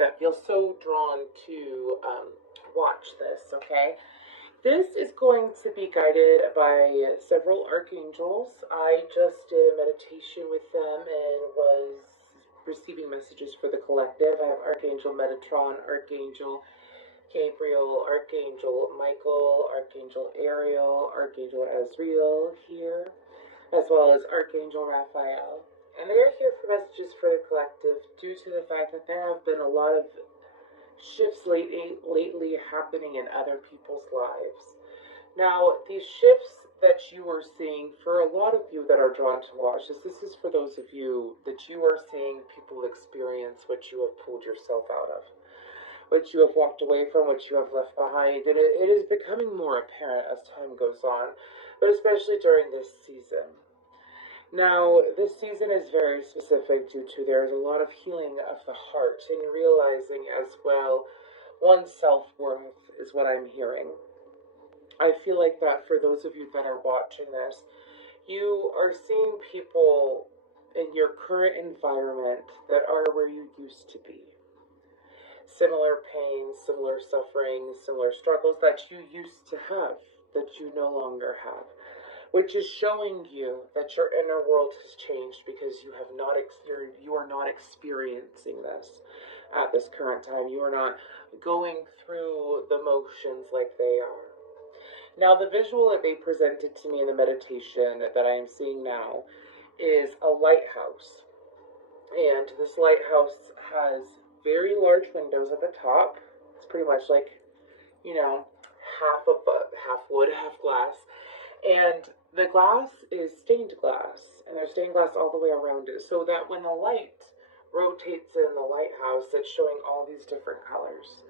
that feel so drawn to watch this, okay? This is going to be guided by several archangels. I just did a meditation with them and was receiving messages for the collective. I have Archangel Metatron, Archangel Gabriel, Archangel Michael, Archangel Ariel, Archangel Azrael here, as well as Archangel Raphael. And they're here for messages for the collective due to the fact that there have been a lot of shifts lately happening in other people's lives. Now, these shifts that you are seeing, for a lot of you that are drawn to watch this is for those of you that you are seeing people experience what you have pulled yourself out of, what you have walked away from, what you have left behind. And it is becoming more apparent as time goes on, but especially during this season. Now, this season is very specific due to there's a lot of healing of the heart and realizing as well one's self-worth is what I'm hearing. I feel like that for those of you that are watching this, you are seeing people in your current environment that are where you used to be. Similar pain, similar suffering, similar struggles that you used to have, that you no longer have. Which is showing you that your inner world has changed because you are not experiencing this at this current time. You are not going through the motions like they are. Now, the visual that they presented to me in the meditation that I am seeing now is a lighthouse. And this lighthouse has very large windows at the top. It's pretty much like, half wood, half glass. And the glass is stained glass, and there's stained glass all the way around it, so that when the light rotates in the lighthouse, it's showing all these different colors.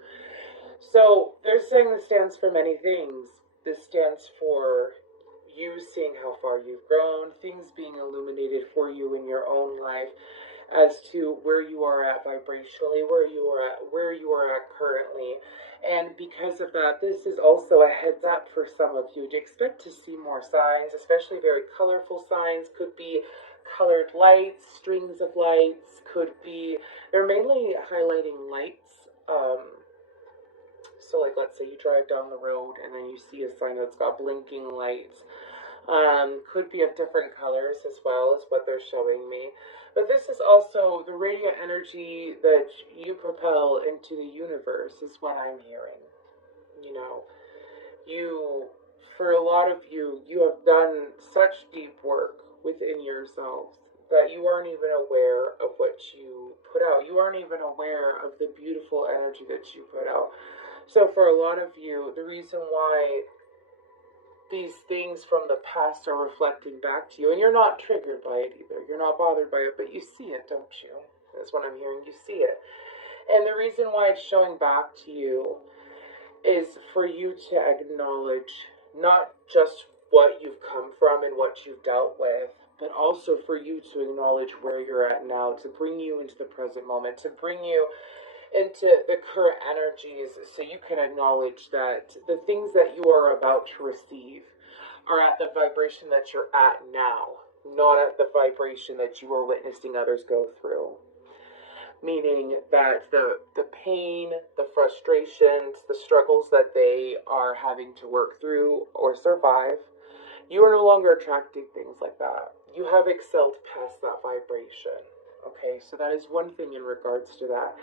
So they're saying this stands for many things. This stands for you seeing how far you've grown, things being illuminated for you in your own life as to where you are at vibrationally, where you are at currently. And because of that, this is also a heads up for some of you to expect to see more signs, especially very colorful signs. Could be colored lights, strings of lights, they're mainly highlighting lights. So like, let's say you drive down the road and then you see a sign that's got blinking lights. Could be of different colors as well as what they're showing me. But this is also the radiant energy that you propel into the universe is what I'm hearing. For a lot of you, you have done such deep work within yourselves that you aren't even aware of what you put out. You aren't even aware of the beautiful energy that you put out. So for a lot of you, the reason why these things from the past are reflecting back to you, and you're not triggered by it either, you're not bothered by it, but you see it, don't you? That's what I'm hearing. You see it. And the reason why it's showing back to you is for you to acknowledge not just what you've come from and what you've dealt with, but also for you to acknowledge where you're at now, to bring you into the present moment, to bring you into the current energies, so you can acknowledge that the things that you are about to receive are at the vibration that you're at now, not at the vibration that you are witnessing others go through. Meaning that the pain, the frustrations, the struggles that they are having to work through or survive, you are no longer attracting things like that. You have excelled past that vibration. Okay, so that is one thing in regards to that.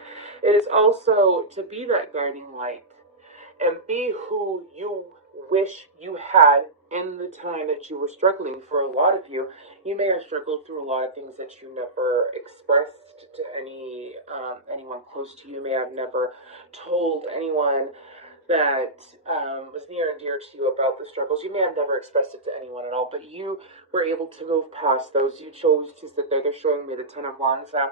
It is also to be that guiding light and be who you wish you had in the time that you were struggling. For a lot of you, you may have struggled through a lot of things that you never expressed to anyone close to you. You may have never told anyone that was near and dear to you about the struggles. You may have never expressed it to anyone at all, but you were able to move past those. You chose to sit there. They're showing me the Ten of Wands now.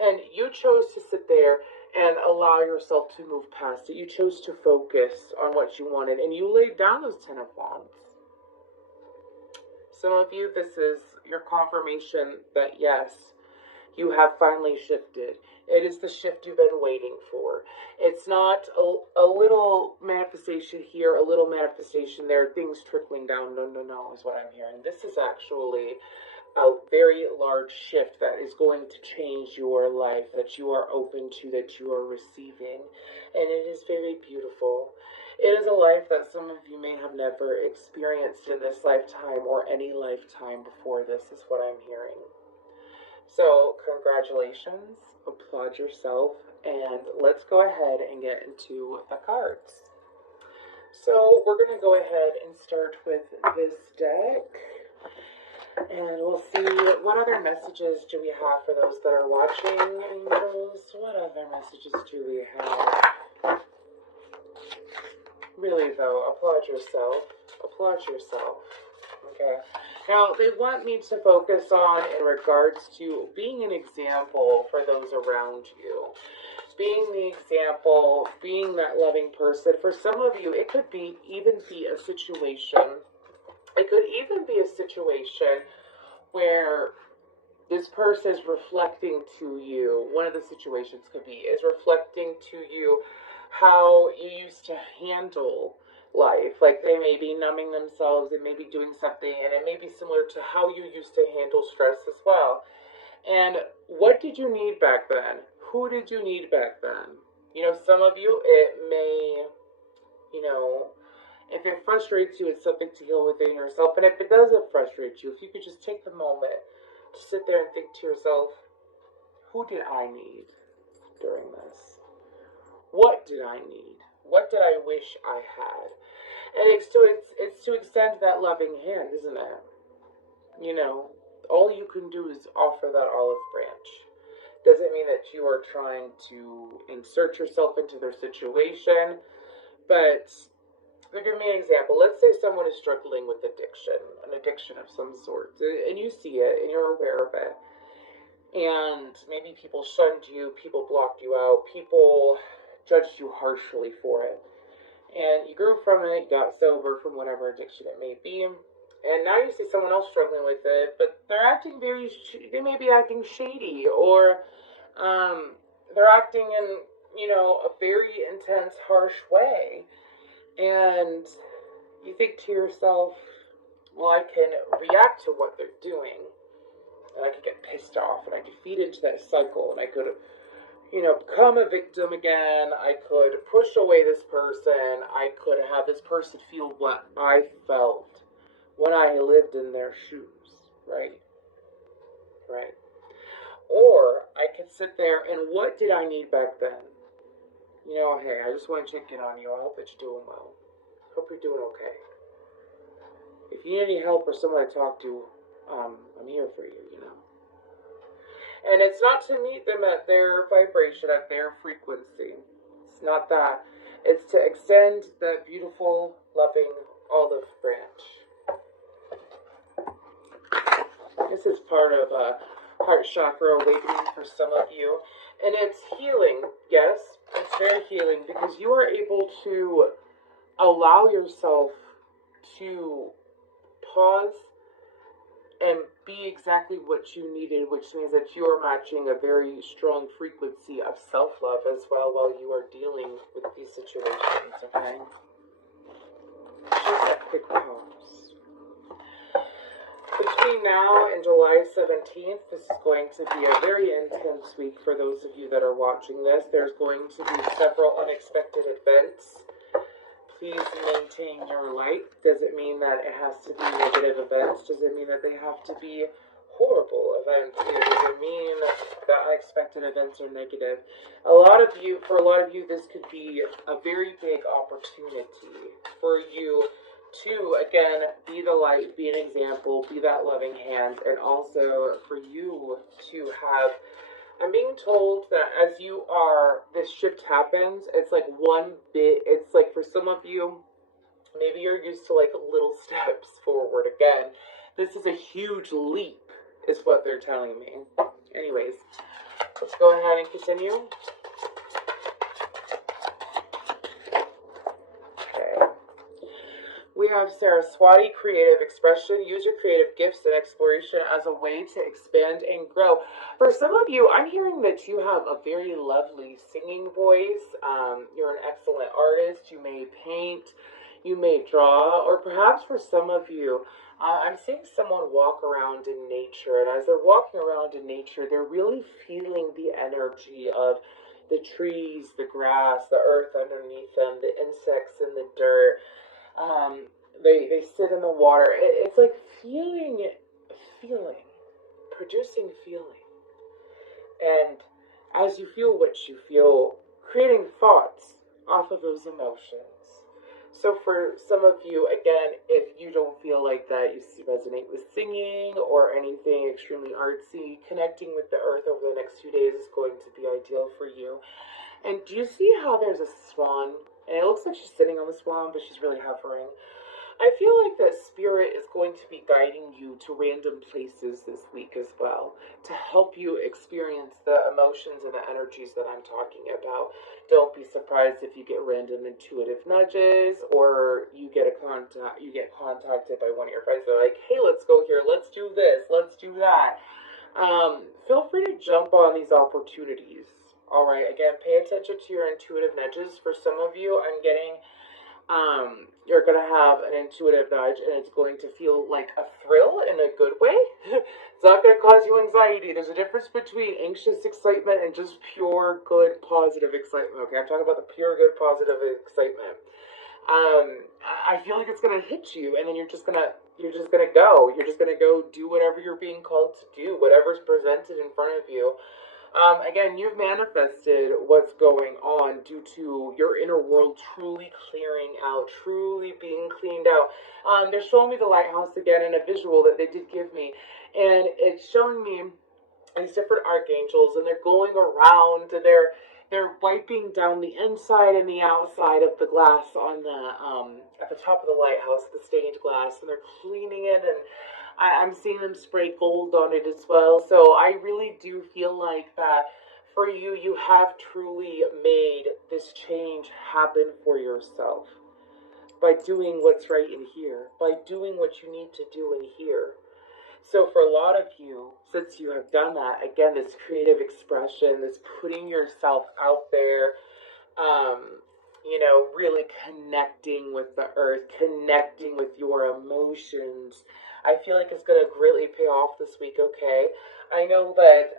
And you chose to sit there and allow yourself to move past it. You chose to focus on what you wanted, and you laid down those Ten of Wands. Some of you, this is your confirmation that yes, you have finally shifted. It is the shift you've been waiting for. It's not a little manifestation here, a little manifestation there, things trickling down. No, is what I'm hearing. This is actually a very large shift that is going to change your life, that you are open to, that you are receiving. And it is very beautiful. It is a life that some of you may have never experienced in this lifetime or any lifetime before this, is what I'm hearing. So, congratulations, applaud yourself, and let's go ahead and get into the cards. So, we're going to go ahead and start with this deck, and we'll see what other messages do we have for those that are watching, angels. What other messages do we have? Really, though, applaud yourself. Applaud yourself. Okay. Now, they want me to focus on in regards to being an example for those around you. Being the example, being that loving person. For some of you, it could even be a situation. It could even be a situation where this person is reflecting to you. One of the situations could be is reflecting to you how you used to handle life. Like they may be numbing themselves and maybe doing something, and it may be similar to how you used to handle stress as well. And what did you need back then? Who did you need back then? Some of you, it may, if it frustrates you, it's something to heal within yourself. And if it doesn't frustrate you, if you could just take the moment to sit there and think to yourself, who did I need during this? What did I need? What did I wish I had? And it's to extend that loving hand, isn't it? All you can do is offer that olive branch. Doesn't mean that you are trying to insert yourself into their situation, but give me an example. Let's say someone is struggling with addiction, an addiction of some sort, and you see it and you're aware of it. And maybe people shunned you, people blocked you out, people judged you harshly for it. And you grew from it, you got sober from whatever addiction it may be. And now you see someone else struggling with it, but they may be acting shady, or they're acting in, a very intense, harsh way. And you think to yourself, well, I can react to what they're doing, and I could get pissed off, and I could feed into that cycle, and I could, become a victim again. I could push away this person. I could have this person feel what I felt when I lived in their shoes, right? Right. Or I could sit there and what did I need back then? Hey, I just want to check in on you. I hope that you're doing well. I hope you're doing okay. If you need any help or someone to talk to, I'm here for you, And it's not to meet them at their vibration, at their frequency. It's not that. It's to extend that beautiful, loving olive branch. This is part of a heart chakra awakening for some of you. And it's healing, yes. It's very healing because you are able to allow yourself to pause and be exactly what you needed, which means that you are matching a very strong frequency of self-love as well while you are dealing with these situations, okay? Just a quick pause. Between now and July 17th, this is going to be a very intense week for those of you that are watching this. There's going to be several unexpected events. Please maintain your light. Does it mean that it has to be negative events? Does it mean that they have to be horrible events? Does it mean that unexpected events are negative? For a lot of you, this could be a very big opportunity for you to, again, be the light, be an example, be that loving hand, and also for you to have, I'm being told that as this shift happens, it's like it's like for some of you, maybe you're used to like little steps forward. Again, this is a huge leap, is what they're telling me. Anyways, let's go ahead and continue. We have Saraswati, creative expression. Use your creative gifts and exploration as a way to expand and grow. For some of you, I'm hearing that you have a very lovely singing voice. You're an excellent artist. You may paint. you may draw, or perhaps for some of you, I'm seeing someone walk around in nature, and as they're walking around in nature, they're really feeling the energy of the trees, the grass, the earth underneath them, the insects in the dirt. Um, they sit in the water. It's like feeling, producing feeling. And as you feel what you feel, creating thoughts off of those emotions. So for some of you, again, if you don't feel like that, you resonate with singing or anything extremely artsy, connecting with the earth over the next few days is going to be ideal for you. And do you see how there's a swan? And it looks like she's sitting on the swan, but she's really hovering. I feel like that spirit is going to be guiding you to random places this week as well to help you experience the emotions and the energies that I'm talking about. Don't be surprised if you get random intuitive nudges or you get contacted by one of your friends. They're like, "Hey, let's go here. Let's do this. Let's do that." Feel free to jump on these opportunities. All right. Again, pay attention to your intuitive nudges. For some of you, I'm getting you're going to have an intuitive nudge and it's going to feel like a thrill in a good way. It's not going to cause you anxiety. There's a difference between anxious excitement and just pure good positive excitement. Okay, I'm talking about the pure good positive excitement. I feel like it's going to hit you and then you're just going to go. You're just going to go do whatever you're being called to do, whatever's presented in front of you. Again, you've manifested what's going on due to your inner world truly clearing out, truly being cleaned out. They're showing me the lighthouse again in a visual that they did give me, and it's showing me these different archangels, and they're going around, and they're wiping down the inside and the outside of the glass on the at the top of the lighthouse, the stained glass, and they're cleaning it and I'm seeing them spray gold on it as well. So I really do feel like that for you, you have truly made this change happen for yourself by doing what's right in here, by doing what you need to do in here. So for a lot of you, since you have done that, again, this creative expression, this putting yourself out there, really connecting with the earth, connecting with your emotions. I feel like it's going to greatly pay off this week, okay? I know that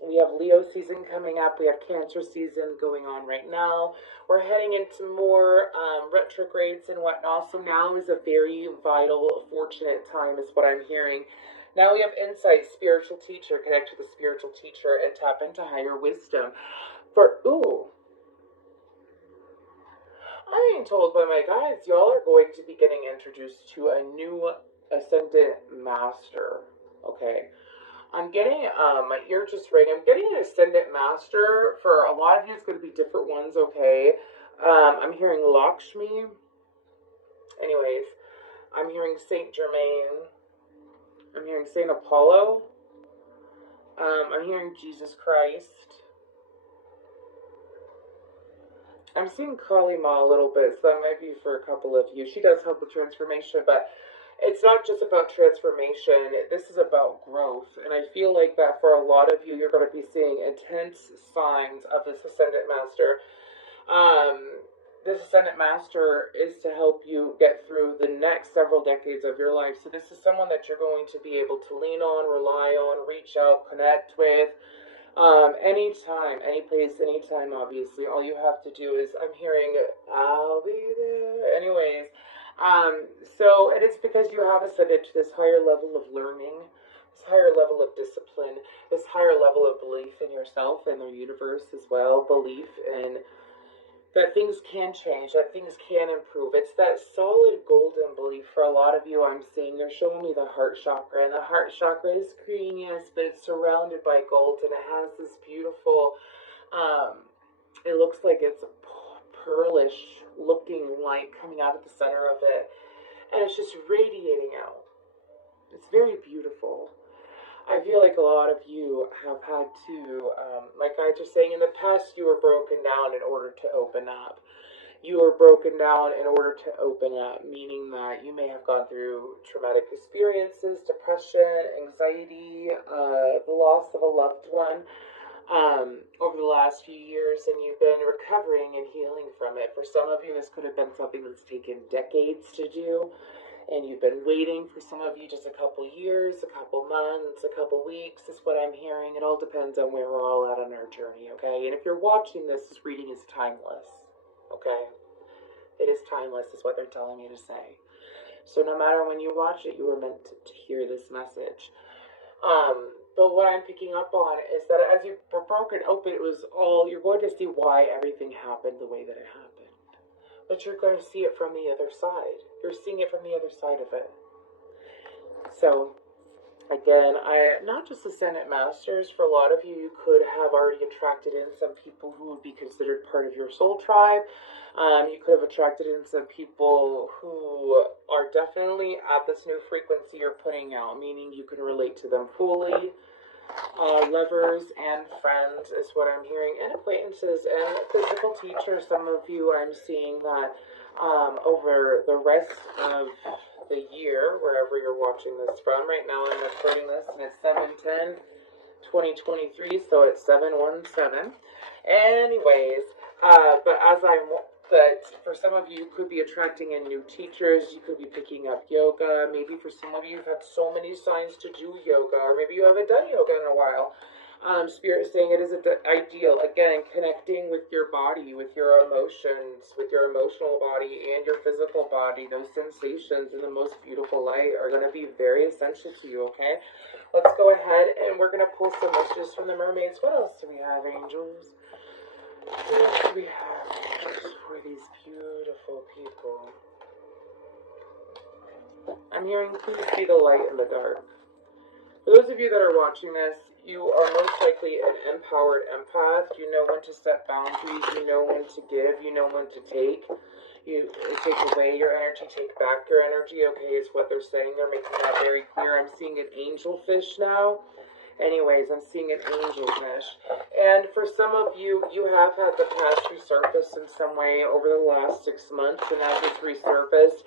we have Leo season coming up. We have Cancer season going on right now. We're heading into more retrogrades and whatnot. So now is a very vital, fortunate time is what I'm hearing. Now we have insight, spiritual teacher, connect with the spiritual teacher and tap into higher wisdom. I'm being told by my guides, y'all are going to be getting introduced to a new ascendant master. Okay. I'm getting my ear just ring. I'm getting an ascendant master. For a lot of you, it's going to be different ones. Okay. I'm hearing Lakshmi. Anyways, I'm hearing Saint Germain. I'm hearing Saint Apollo. I'm hearing Jesus Christ. I'm seeing Kali Ma a little bit, so that might be for a couple of you. She does help with transformation, but it's not just about transformation. This is about growth. And I feel like that for a lot of you, you're going to be seeing intense signs of this Ascendant Master. This Ascendant Master is to help you get through the next several decades of your life. So this is someone that you're going to be able to lean on, rely on, reach out, connect with. Anytime, any place, anytime, obviously. All you have to do is, I'm hearing, I'll be there. Anyways, so it is because you have ascended to this higher level of learning, this higher level of discipline, this higher level of belief in yourself and the universe as well, belief in that things can change, that things can improve. It's that solid golden belief for a lot of you. I'm seeing they're showing me the heart chakra, and the heart chakra is green, yes, but it's surrounded by gold, and it has this beautiful, it looks like it's a pearlish looking light coming out of the center of it, and it's just radiating out. It's very beautiful. I feel like a lot of you have had to, like I was saying, in the past you were broken down in order to open up. You were broken down in order to open up, meaning that you may have gone through traumatic experiences, depression, anxiety, the loss of a loved one. over the last few years, and you've been recovering and healing from it. For some of you, this could have been something that's taken decades to do, and you've been waiting. For some of you, just a couple years, a couple months, a couple weeks is what I'm hearing. It all depends on where we're all at on our journey, okay? And if you're watching this reading is timeless, okay? It is timeless, is what they're telling me to say. So no matter when you watch it, you were meant to hear this message. But what I'm picking up on is that as you were broken open, it was all, you're going to see why everything happened the way that it happened. But you're going to see it from the other side. You're seeing it from the other side of it. So, again, not just the Senate Masters, for a lot of you, you could have already attracted in some people who would be considered part of your soul tribe. You could have attracted in some people who are definitely at this new frequency you're putting out, meaning you can relate to them fully. Lovers and friends is what I'm hearing, and acquaintances and physical teachers. Some of you, I'm seeing that over the rest of the year, wherever you're watching this from. Right now I'm recording this, and it's 7/10/2023, so it's 7/17. Anyways, but for some of you, you could be attracting in new teachers. You could be picking up yoga. Maybe for some of you, you've had so many signs to do yoga, or maybe you haven't done yoga in a while. Spirit is saying it is ideal. Again, connecting with your body, with your emotions, with your emotional body and your physical body. Those sensations in the most beautiful light are going to be very essential to you, okay? Let's go ahead and we're going to pull some messages from the mermaids. What else do we have, angels? What else do we have for these beautiful people? I'm hearing, please be the light in the dark. For those of you that are watching this, you are most likely an empowered empath. You know when to set boundaries. You know when to give. You know when to take. You take away your energy, take back your energy, okay, is what they're saying. They're making that very clear. I'm seeing an angelfish now. Anyways, I'm seeing an angelfish. And for some of you, you have had the past resurface in some way over the last 6 months, and as it's resurfaced,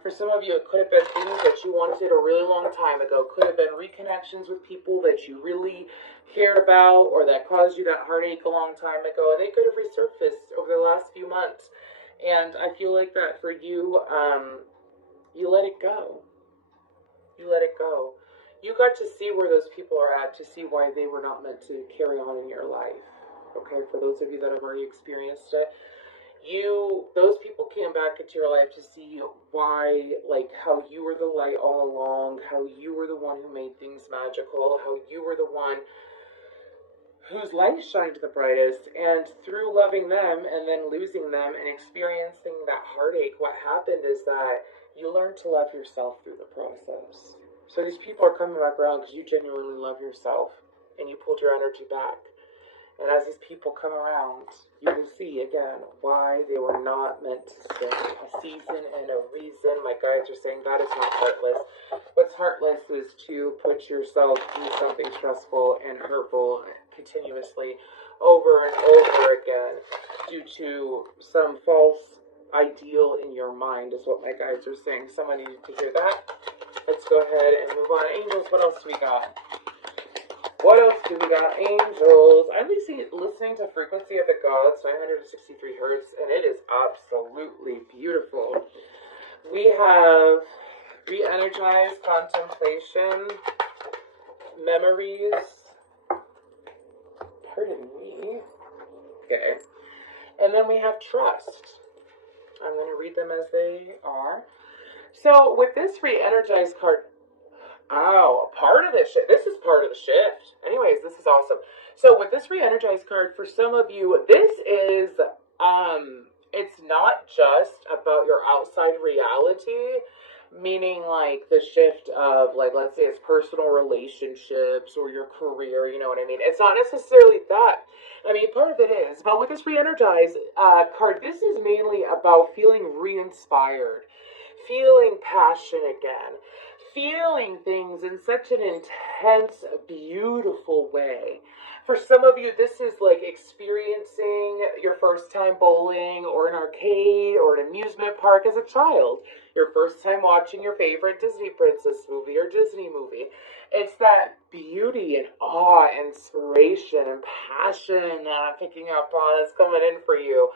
for some of you, it could have been things that you wanted a really long time ago. Could have been reconnections with people that you really cared about or that caused you that heartache a long time ago. And they could have resurfaced over the last few months. And I feel like that for you, you let it go. You let it go. You got to see where those people are at, to see why they were not meant to carry on in your life. Okay, for those of you that have already experienced it. Those people came back into your life to see why, like, how you were the light all along, how you were the one who made things magical, how you were the one whose light shined the brightest. And through loving them and then losing them and experiencing that heartache, what happened is that you learned to love yourself through the process. So these people are coming back around because you genuinely love yourself and you pulled your energy back. And as these people come around, you will see again why they were not meant to stay. A season and a reason. My guides are saying that is not heartless. What's heartless is to put yourself through something stressful and hurtful continuously over and over again due to some false ideal in your mind, is what my guides are saying. Someone needed to hear that. Let's go ahead and move on. Angels, what else do we got? What else do we got? Angels. I'm listening to Frequency of the Gods, 963 hertz, and it is absolutely beautiful. We have re-energized contemplation, memories. Pardon me. Okay. And then we have trust. I'm going to read them as they are. So with this re-energized card, part of this shift. This is part of the shift. Anyways, this is awesome. So with this re-energized card, for some of you, this is, it's not just about your outside reality, meaning like the shift of, like, let's say it's personal relationships or your career, you know what I mean? It's not necessarily that. I mean, part of it is, but with this re-energized card, this is mainly about feeling re-inspired, feeling passion again, feeling things in such an intense, beautiful way. For some of you, this is like experiencing your first time bowling or an arcade or an amusement park as a child. Your first time watching your favorite Disney princess movie or Disney movie. It's that beauty and awe, inspiration and passion that I'm picking up on that's coming in for you.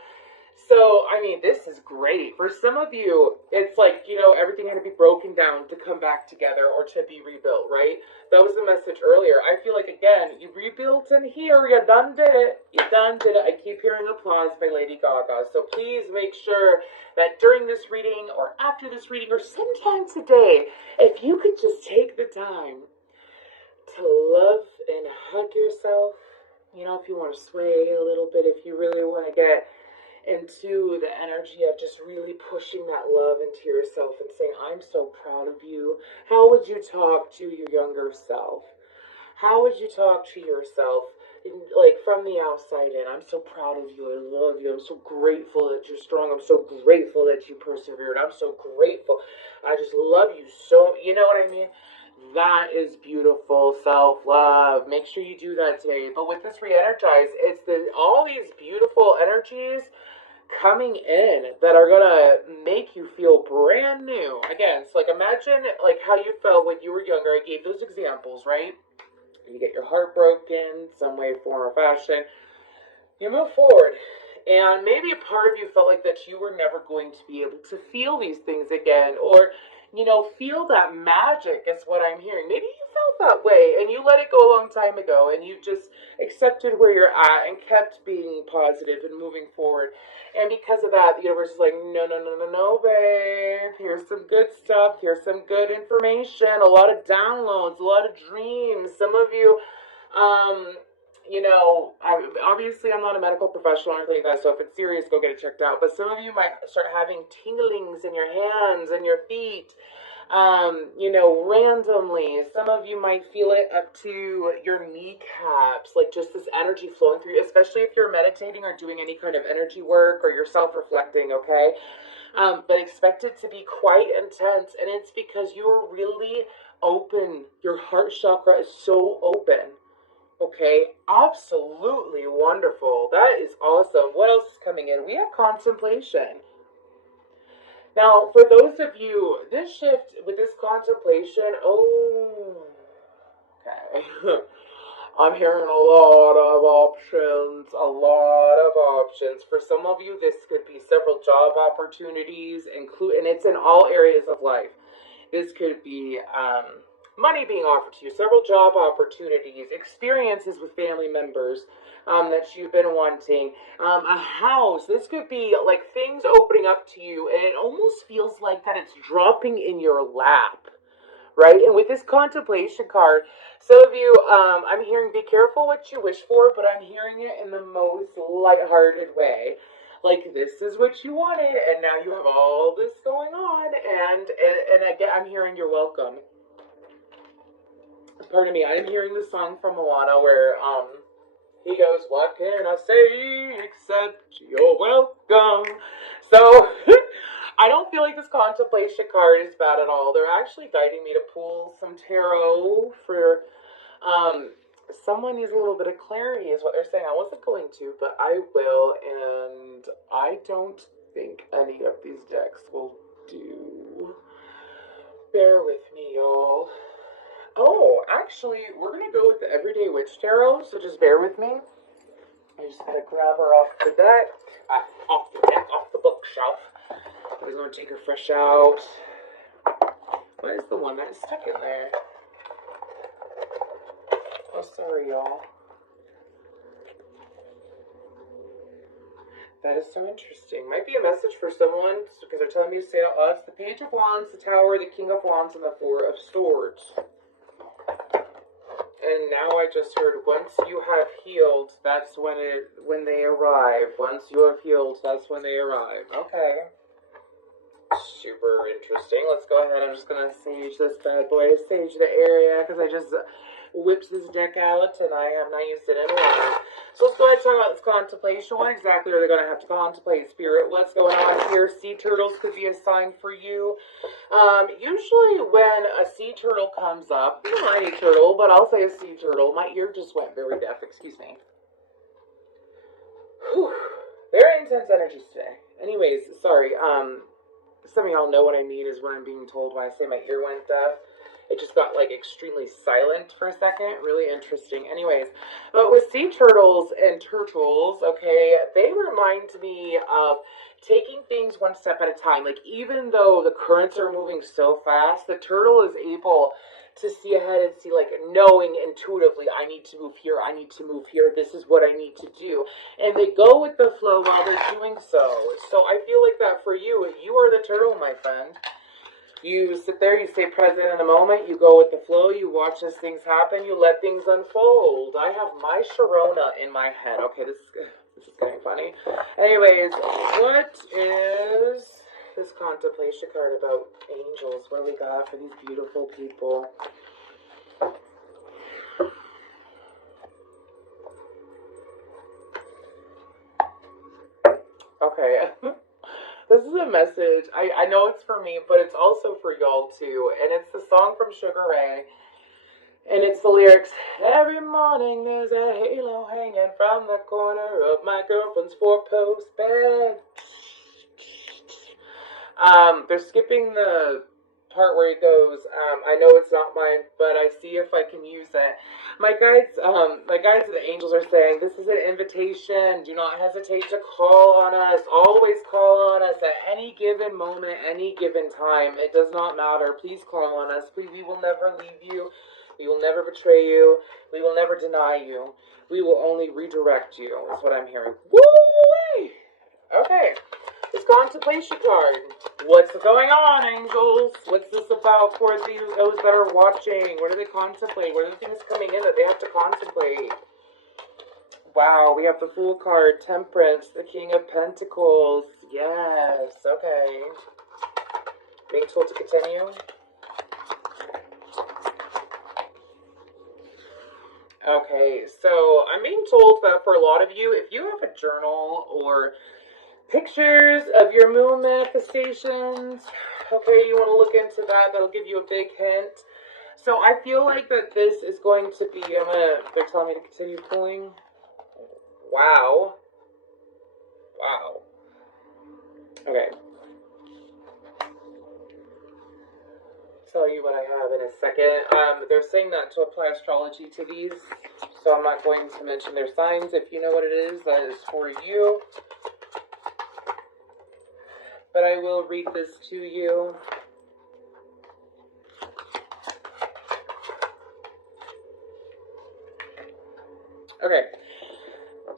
So, I mean, this is great. For some of you, it's like, everything had to be broken down to come back together or to be rebuilt, right? That was the message earlier. I feel like, again, you rebuilt in here. You done did it. You done did it. I keep hearing applause by Lady Gaga. So please make sure that during this reading or after this reading or sometime today, if you could just take the time to love and hug yourself, if you want to sway a little bit, if you really want to get into the energy of just really pushing that love into yourself and saying, I'm so proud of you. How would you talk to your younger self? How would you talk to yourself like from the outside in? I'm so proud of you. I love you. I'm so grateful that you're strong. I'm so grateful that you persevered. I'm so grateful. I just love you so, you know what I mean? That is beautiful self-love. Make sure you do that today. But with this re-energize, it's all these beautiful energies coming in that are gonna make you feel brand new. Again, it's like imagine like how you felt when you were younger. I gave those examples, right? You get your heart broken, some way, form, or fashion. You move forward. And maybe a part of you felt like that you were never going to be able to feel these things again, or feel that magic is what I'm hearing. Maybe you felt that way and you let it go a long time ago and you just accepted where you're at and kept being positive and moving forward. And because of that, the universe is like, no, no, no, no, no, babe. Here's some good stuff. Here's some good information. A lot of downloads, a lot of dreams. Some of you, obviously I'm not a medical professional or anything like that, so if it's serious, go get it checked out. But some of you might start having tinglings in your hands and your feet, randomly. Some of you might feel it up to your kneecaps, like just this energy flowing through you, especially if you're meditating or doing any kind of energy work or you're self-reflecting, okay? But expect it to be quite intense, and it's because you're really open. Your heart chakra is so open. Okay, absolutely wonderful. That is awesome. What else is coming in? We have contemplation. Now, for those of you, this shift with this contemplation, okay. I'm hearing a lot of options, For some of you, this could be several job opportunities, and it's in all areas of life. This could be money being offered to you, several job opportunities, experiences with family members that you've been wanting, a house. This could be like things opening up to you, and it almost feels like that it's dropping in your lap, right? And with this contemplation card, some of you, I'm hearing be careful what you wish for, but I'm hearing it in the most lighthearted way. Like, this is what you wanted, and now you have all this going on, and again, I'm hearing you're welcome. Pardon me, I'm hearing the song from Moana where, he goes, what can I say except you're welcome? So, I don't feel like this contemplation card is bad at all. They're actually guiding me to pull some tarot for, someone needs a little bit of clarity is what they're saying. I wasn't going to, but I will, and I don't think any of these decks will do. Bear with me, y'all. Oh, actually, we're going to go with the Everyday Witch Tarot, so just bear with me. I just got to grab her off the deck, off the bookshelf. I'm just going to take her fresh out. What is the one that's stuck in there? Oh, sorry, y'all. That is so interesting. Might be a message for someone, because they're telling me to say it out loud. It's the Page of Wands, the Tower, the King of Wands, and the Four of Swords. And now I just heard, once you have healed, that's when they arrive. Once you have healed, that's when they arrive. Okay. Super interesting. Let's go ahead. I'm just going to sage this bad boy. Sage the area, because I just whips this deck out, and I have not used it in a while. So let's go ahead and talk about this contemplation. What exactly are they going to have to contemplate, Spirit? What's going on here? Sea turtles could be a sign for you. Usually when a sea turtle comes up, not any turtle, but I'll say a sea turtle. My ear just went very deaf, excuse me. Whew. Very intense energies today. Anyways, sorry. Some of y'all know what I mean is when I'm being told when I say my ear went deaf. It just got like extremely silent for a second. Really interesting. Anyways, but with sea turtles and turtles, okay, they remind me of taking things one step at a time. Like even though the currents are moving so fast, the turtle is able to see ahead and see, like, knowing intuitively, I need to move here, I need to move here, this is what I need to do. And they go with the flow while they're doing so. So I feel like that for you, you are the turtle, my friend. You sit there, you stay present in the moment, you go with the flow, you watch as things happen, you let things unfold. I have my Sharona in my head. Okay, this is getting funny. Anyways, what is this contemplation card about angels? What do we got for these beautiful people? Okay. This is a message. I know it's for me, but it's also for y'all too. And it's the song from Sugar Ray. And it's the lyrics. Every morning there's a halo hanging from the corner of my girlfriend's four-post bed. They're skipping the part where it goes, I know it's not mine, but I see if I can use it. My guides of the angels are saying, this is an invitation. Do not hesitate to call on us. Always call on us at any given moment, any given time. It does not matter. Please call on us. We will never leave you. We will never betray you. We will never deny you. We will only redirect you, is what I'm hearing. Woo-wee! Okay. This contemplation card. What's going on, angels? What's this about for those that are watching? What do they contemplate? What are the things coming in that they have to contemplate? Wow, we have the Fool card, Temperance, the King of Pentacles. Yes, okay. Being told to continue. Okay, so I'm being told that for a lot of you, if you have a journal or pictures of your moon manifestations, okay, you want to look into that. That'll give you a big hint. So I feel like that this is going to be, they're telling me to continue pulling. Wow. Wow. Okay. Tell you what I have in a second. They're saying that to apply astrology to these, so I'm not going to mention their signs. If you know what it is, that is for you. But I will read this to you. Okay.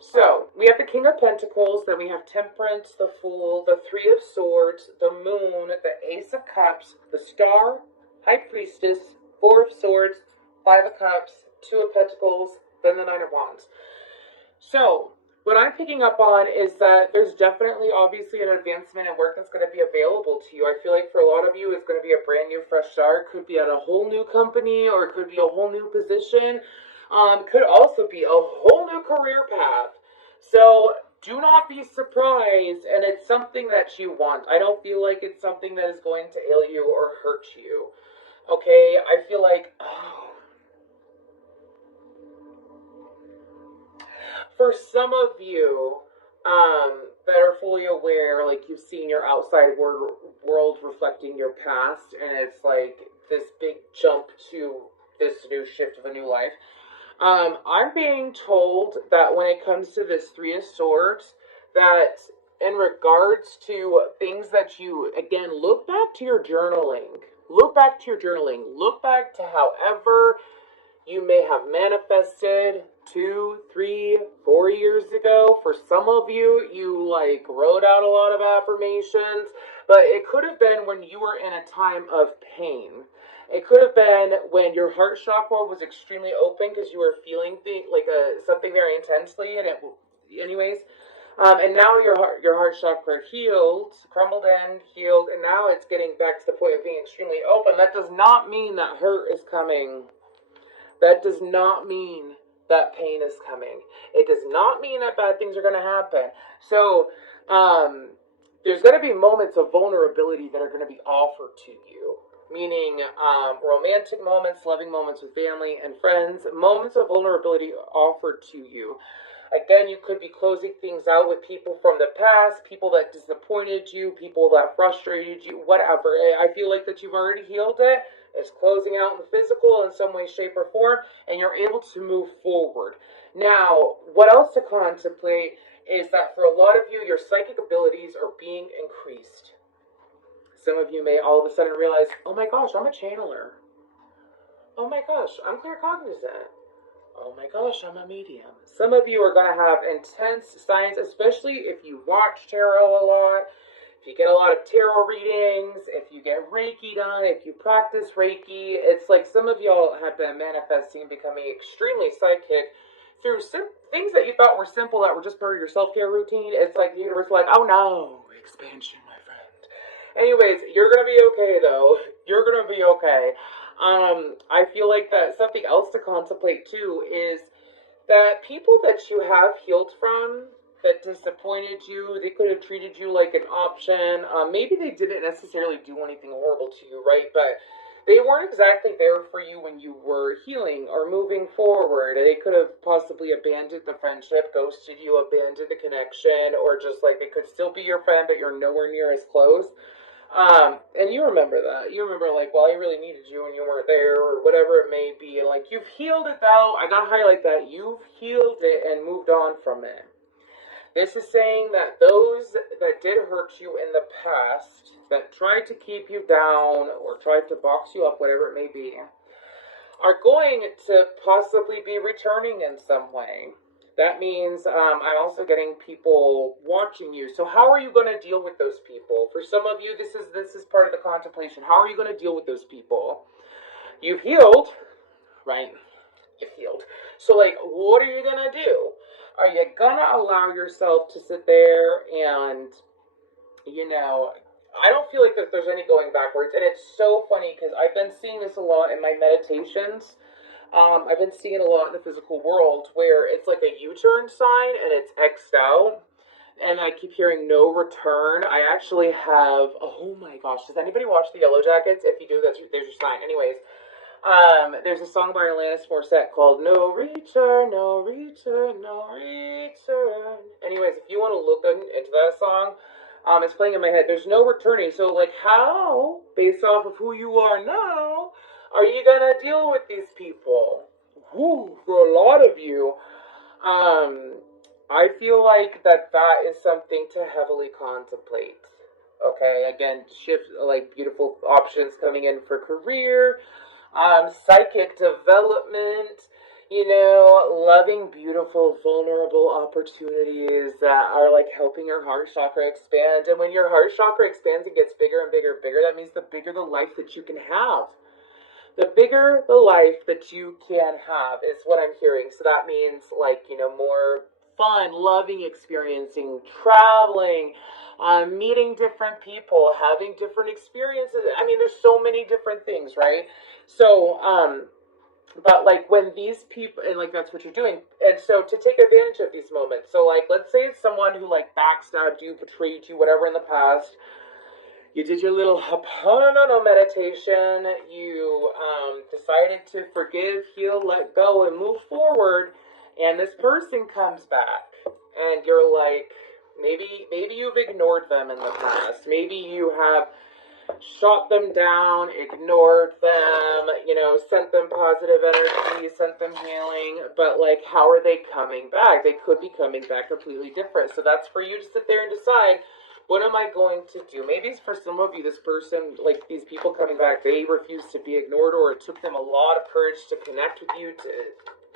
So, we have the King of Pentacles, then we have Temperance, the Fool, the Three of Swords, the Moon, the Ace of Cups, the Star, High Priestess, Four of Swords, Five of Cups, Two of Pentacles, then the Nine of Wands. So, what I'm picking up on is that there's definitely, obviously, an advancement in work that's going to be available to you. I feel like for a lot of you, it's going to be a brand new, fresh start. Could be at a whole new company, or it could be a whole new position. Could also be a whole new career path. So, do not be surprised, and it's something that you want. I don't feel like it's something that is going to ail you or hurt you. Okay, I feel like, for some of you that are fully aware, like you've seen your outside world reflecting your past, and it's like this big jump to this new shift of a new life. I'm being told that when it comes to this Three of Swords, that in regards to things that you, again, look back to your journaling. Look back to your journaling. Look back to however you may have manifested 2, 3, 4 years ago. For some of you, you like wrote out a lot of affirmations, but it could have been when you were in a time of pain. It could have been when your heart chakra was extremely open because you were feeling something very intensely, and anyways. And now your heart chakra healed, crumbled in, healed, and now it's getting back to the point of being extremely open. That does not mean that hurt is coming. That does not mean that pain is coming. It does not mean that bad things are going to happen. So, there's going to be moments of vulnerability that are going to be offered to you. Meaning romantic moments, loving moments with family and friends, moments of vulnerability offered to you. Again, you could be closing things out with people from the past, people that disappointed you, people that frustrated you, whatever. I feel like that you've already healed it. It's closing out in the physical in some way, shape, or form, and you're able to move forward. Now, what else to contemplate is that for a lot of you, your psychic abilities are being increased. Some of you may all of a sudden realize, oh my gosh, I'm a channeler. Oh my gosh, I'm claircognizant. Oh my gosh, I'm a medium. Some of you are going to have intense signs, especially if you watch tarot a lot, if you get a lot of tarot readings, if you get Reiki done, if you practice Reiki. It's like some of y'all have been manifesting, becoming extremely psychic through things that you thought were simple, that were just part of your self-care routine. It's like the universe is like, oh no, expansion, my friend. Anyways, you're going to be okay, though. You're going to be okay. I feel like that something else to contemplate too is that people that you have healed from that disappointed you, they could have treated you like an option. Maybe they didn't necessarily do anything horrible to you, right? But they weren't exactly there for you when you were healing or moving forward. They could have possibly abandoned the friendship, ghosted you, abandoned the connection, or just like they could still be your friend, but you're nowhere near as close. And you remember that. You remember, like, well, I really needed you and you weren't there, or whatever it may be. And, like, you've healed it, though. I gotta highlight that. You've healed it and moved on from it. This is saying that those that did hurt you in the past, that tried to keep you down or tried to box you up, whatever it may be, are going to possibly be returning in some way. That means I'm also getting people watching you. So how are you going to deal with those people? For some of you, this is part of the contemplation. How are you going to deal with those people? You've healed, right? You've healed. So, like, what are you going to do? Are you going to allow yourself to sit there and, I don't feel like that there's any going backwards. And it's so funny because I've been seeing this a lot in my meditations. I've been seeing it a lot in the physical world where it's like a U-turn sign and it's X'd out. And I keep hearing no return. I actually have, oh my gosh, does anybody watch the Yellow Jackets? If you do, there's your sign. Anyways, there's a song by Alanis Morissette called No Return, No Return, No Return. Anyways, if you want to look into that song, it's playing in my head. There's no returning. So, like, how, based off of who you are now, are you gonna deal with these people? Woo, for a lot of you, I feel like that is something to heavily contemplate. Okay, again, shift, like, beautiful options coming in for career, psychic development, loving, beautiful, vulnerable opportunities that are like helping your heart chakra expand. And when your heart chakra expands and gets bigger and bigger and bigger, that means the bigger the life that you can have. The bigger the life that you can have is what I'm hearing. So that means, like, more fun, loving, experiencing, traveling, meeting different people, having different experiences. I mean, there's so many different things, right? So, but like when these people, and like that's what you're doing. And so to take advantage of these moments. So, like, let's say it's someone who like backstabbed you, betrayed you, whatever in the past. You did your little Ho'oponopono meditation. You decided to forgive, heal, let go, and move forward. And this person comes back, and you're like, maybe you've ignored them in the past. Maybe you have shot them down, ignored them, sent them positive energy, sent them healing. But like, how are they coming back? They could be coming back completely different. So that's for you to sit there and decide. What am I going to do? Maybe it's for some of you, this person, like these people coming back, they refuse to be ignored, or it took them a lot of courage to connect with you, to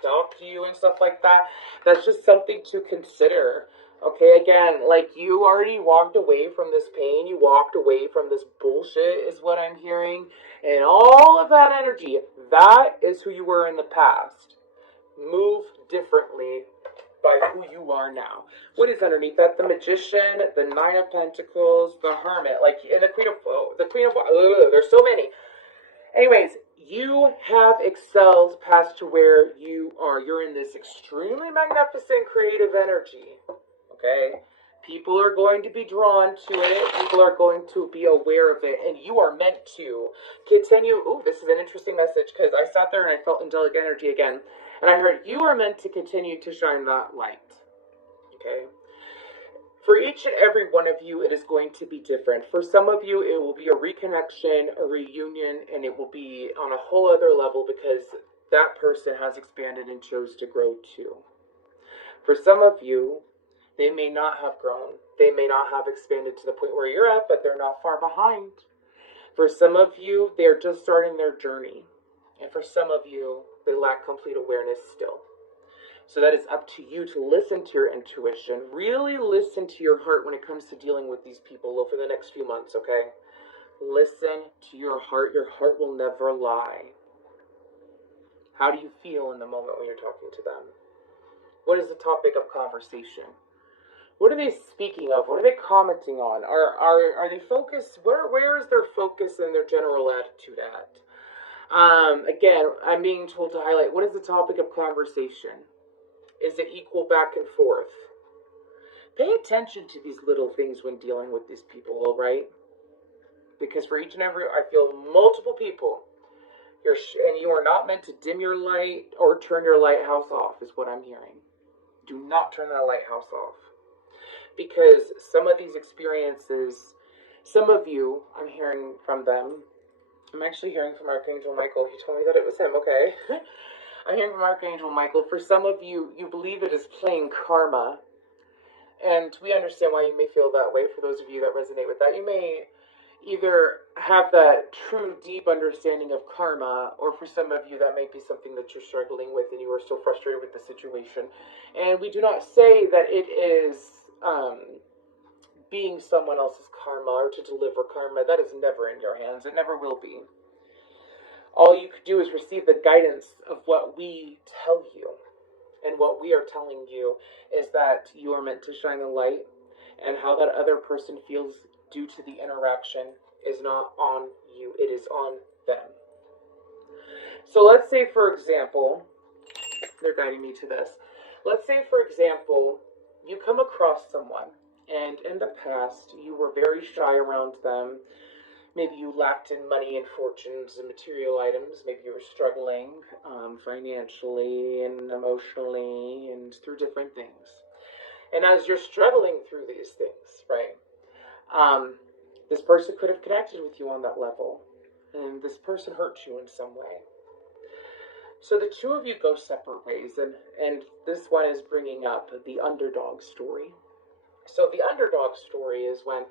talk to you and stuff like that. That's just something to consider. Okay, again, like you already walked away from this pain, you walked away from this bullshit is what I'm hearing. And all of that energy, that is who you were in the past. Move differently by who you are now. What is underneath that? The Magician, the Nine of Pentacles, the Hermit, like, and the Queen of, there's so many. Anyways, you have excelled past to where you are. You're in this extremely magnificent creative energy. Okay? People are going to be drawn to it. People are going to be aware of it. And you are meant to continue. Ooh, this is an interesting message because I sat there and I felt angelic energy again. And I heard you are meant to continue to shine that light. Okay? For each and every one of you, it is going to be different. For some of you, it will be a reconnection, a reunion, and it will be on a whole other level because that person has expanded and chose to grow too. For some of you, they may not have grown. They may not have expanded to the point where you're at, but they're not far behind. For some of you, they're just starting their journey. And for some of you, they lack complete awareness still. So that is up to you to listen to your intuition. Really listen to your heart when it comes to dealing with these people over the next few months, okay? Listen to your heart. Your heart will never lie. How do you feel in the moment when you're talking to them? What is the topic of conversation? What are they speaking of? What are they commenting on? Are they focused? Where is their focus and their general attitude at? Again, I'm being told to highlight, what is the topic of conversation? Is it equal back and forth? Pay attention to these little things when dealing with these people, all right? Because for each and every, I feel multiple people, and you are not meant to dim your light or turn your lighthouse off, is what I'm hearing. Do not turn that lighthouse off. Because some of these experiences, some of you, I'm hearing from them. I'm actually hearing from Archangel Michael. He told me that it was him, okay? I'm hearing from Archangel Michael. For some of you, you believe it is playing karma. And we understand why you may feel that way. For those of you that resonate with that, you may either have that true, deep understanding of karma, or for some of you, that may be something that you're struggling with and you are so frustrated with the situation. And we do not say that it is being someone else's karma or to deliver karma. That is never in your hands. It never will be. All you could do is receive the guidance of what we tell you. And what we are telling you is that you are meant to shine the light, and how that other person feels due to the interaction is not on you. It is on them. So let's say, for example, they're guiding me to this. Let's say, for example, you come across someone, and in the past, you were very shy around them. Maybe you lacked in money and fortunes and material items. Maybe you were struggling financially and emotionally and through different things. And as you're struggling through these things, right, this person could have connected with you on that level. And this person hurt you in some way. So the two of you go separate ways. And this one is bringing up the underdog story. So the underdog story is when,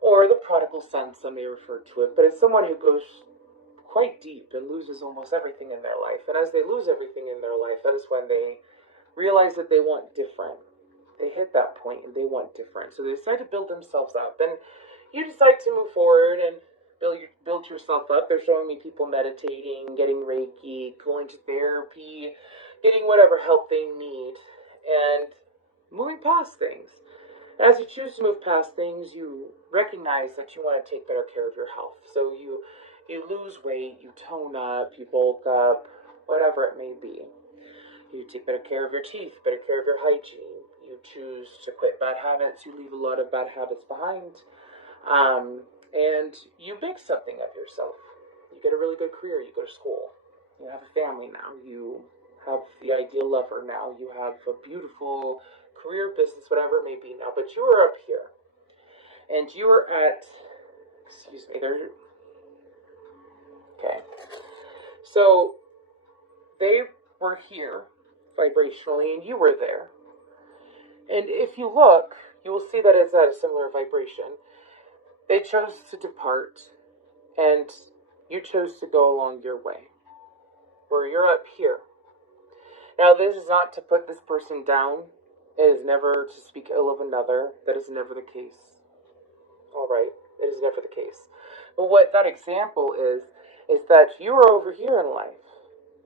or the prodigal son, some may refer to it, but it's someone who goes quite deep and loses almost everything in their life. And as they lose everything in their life, that is when they realize that they want different. They hit that point and they want different. So they decide to build themselves up. And you decide to move forward and build yourself up. They're showing me people meditating, getting Reiki, going to therapy, getting whatever help they need, and moving past things. As you choose to move past things, you recognize that you want to take better care of your health. So you lose weight, you tone up, you bulk up, whatever it may be. You take better care of your teeth, better care of your hygiene. You choose to quit bad habits. You leave a lot of bad habits behind. And you make something of yourself. You get a really good career. You go to school. You have a family now. You have the ideal lover now. You have a beautiful career, business, whatever it may be now. But you are up here. And you are at, excuse me, okay. So they were here vibrationally and you were there. And if you look, you will see that it's at a similar vibration. They chose to depart, and you chose to go along your way, where you're up here. Now, this is not to put this person down. It is never to speak ill of another. That is never the case. All right? It is never the case. But what that example is that you are over here in life,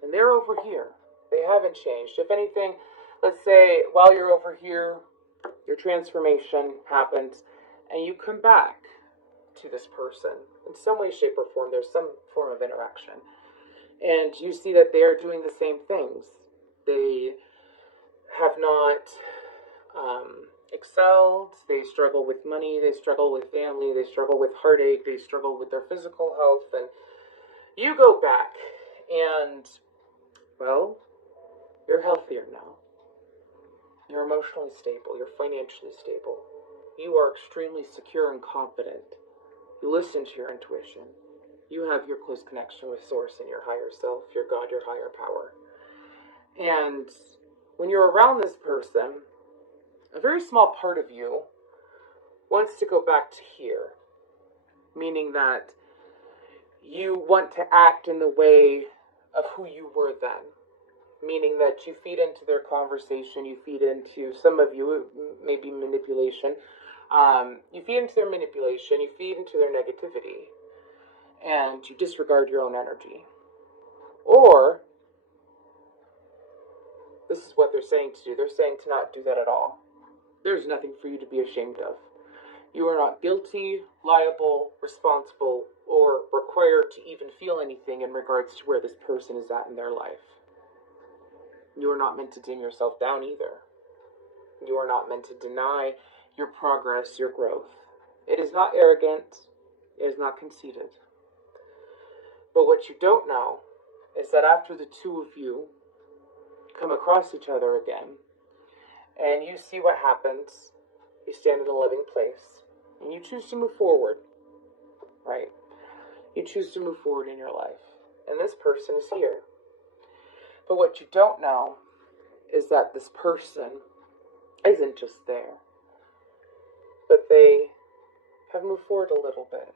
and they're over here. They haven't changed. If anything, let's say while you're over here, your transformation happens, and you come back to this person in some way, shape, or form. There's some form of interaction. And you see that they are doing the same things. They have not excelled. They struggle with money. They struggle with family. They struggle with heartache. They struggle with their physical health. And you go back and, well, you're healthier now. You're emotionally stable. You're financially stable. You are extremely secure and confident. You listen to your intuition. You have your close connection with Source and your higher self, your God, your higher power. And when you're around this person, a very small part of you wants to go back to here, meaning that you want to act in the way of who you were then, meaning that you feed into their conversation, you feed into, some of you, maybe manipulation, you feed into their manipulation, you feed into their negativity, and you disregard your own energy. Or, this is what they're saying to do. They're saying to not do that at all. There's nothing for you to be ashamed of. You are not guilty, liable, responsible, or required to even feel anything in regards to where this person is at in their life. You are not meant to dim yourself down either. You are not meant to deny your progress, your growth. It is not arrogant. It is not conceited. But what you don't know is that after the two of you come across each other again, and you see what happens, you stand in a living place, and you choose to move forward, right? You choose to move forward in your life, and this person is here. But what you don't know is that this person isn't just there, but they have moved forward a little bit,